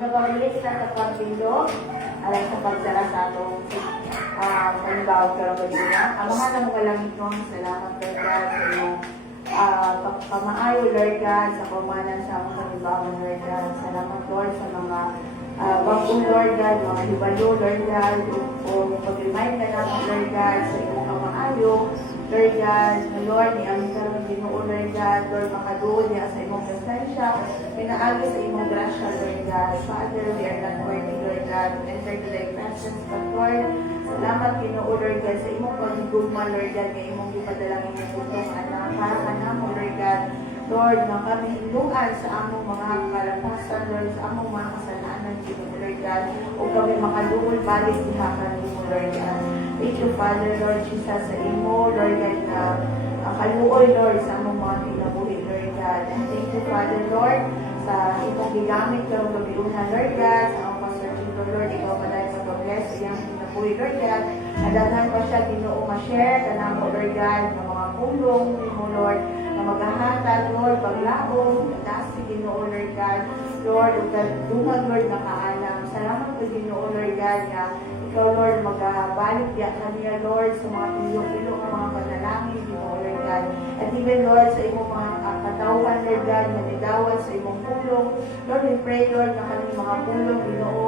Nagpabilis na sa pagpindok, alay sa pagsara sa atong panibawag karabagina. Amahan na mga langit mo, salamat Lord God sa iyong pamaayo Lord God, sa pamanan sa among panibawag Lord God. Salamat Lord sa mga bagong Lord God, mga hibalo Lord God, o pag-remind ka naman Lord God sa iyong pamaayo Lord God, na Lord, ni amin ka naman Ginoo Lord God, Lord, makaduod niya sa imong presensya, pinaagi sa imong grasya Lord God. Father, we are not worthy Lord God, to enter to thy presence, but Lord, salamat Ginoo Lord God, sa imong pagigugma Lord God, kay imong ipadalangin ng putong anak, para ka namo Lord God, Lord, na kami hinduan sa among mga kalapasan, Lord, sa among mga kasalanan, Ginoo Lord God, o kami makaduol balik diha kanimo Lord God. Thank you, Father, Lord Jesus, sa imo, Lord God, na kaluoy, Lord, sa among mga kinabuhi, Lord God. And thank you, Father, Lord, sa imong gigamit karong gabiuna, Lord God, sa among Pastor Chito, Lord, ikaw pa dahil sa pag-bless, iyang kinabuhi, Lord God. Adaghan pa siya, Ginoo, ma-share, kanamo, Lord God, ng mga pulong, mo, Lord, na maghahatag, Lord, paglabong, dasi, Ginoo, Lord God, Lord, ug kadungag, Lord, nakaalam. Salamat po, Ginoo, Lord God, nga ikaw, Lord, magbalik diya kaniya, Lord, sa mga tuyo-tuyo ng mga panalangin, Ginoo, Lord God. At even, Lord, sa imong mga katauhan, Lord God, na nidawat sa imong pulong. Lord, we pray, Lord, na kanilang mga pulong, Ginoo,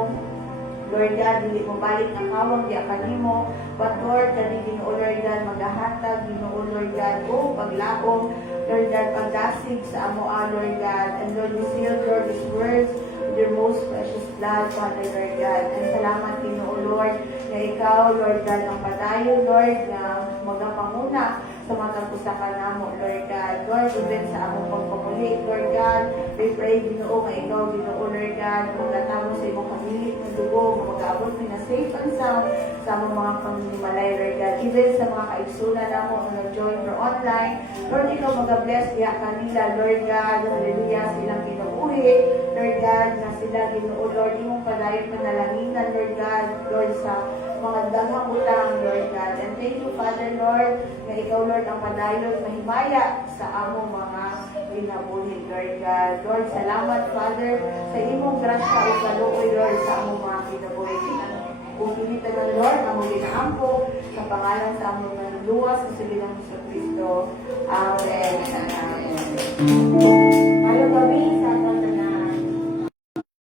Lord God, hindi mo balik na kawang diya kanimo. But Lord, kani Ginoo, Lord God, maghahatag, Ginoo, Lord God, o paglaong, Lord God, pagdasig sa amo, Lord God. And Lord, we seal, Lord, these words with your most precious blood, Father, Lord God. And salamat, Ginoo, Lord, na ikaw, Lord God, ang padayon, Lord, na magapanguna sa matang pusaka namo, Lord God. Lord, even sa among pagpapuli, Lord God, we pray, Ginoo, nga ikaw, Ginoo, Lord God, kung natamo sa imong kamilit na dugo, mag-aabot mo na safe and sound sa among mga panginimalay, Lord God. Even sa mga kaigsunan namo na nag-join or online, Lord, ikaw mag-bless diya kanila, Lord God, hallelujah, silang kinuuhi, Lord God, na sila, Ginoo, Lord, imong padayon panalanginan, Lord God, Lord, sa mga daghang utang, Lord God. And thank you, Father, Lord, na ikaw, Lord, ang padayon mahimaya sa among mga kinabuhi, Lord God. Lord, salamat, Father, sa imong grasya o kaluoy, Lord, sa among mga kinabuhi. Kung kinita ng Lord, among ginaampo, sa pangalan sa among nanluwas, sa silinang sa Kristo. Amen and amen.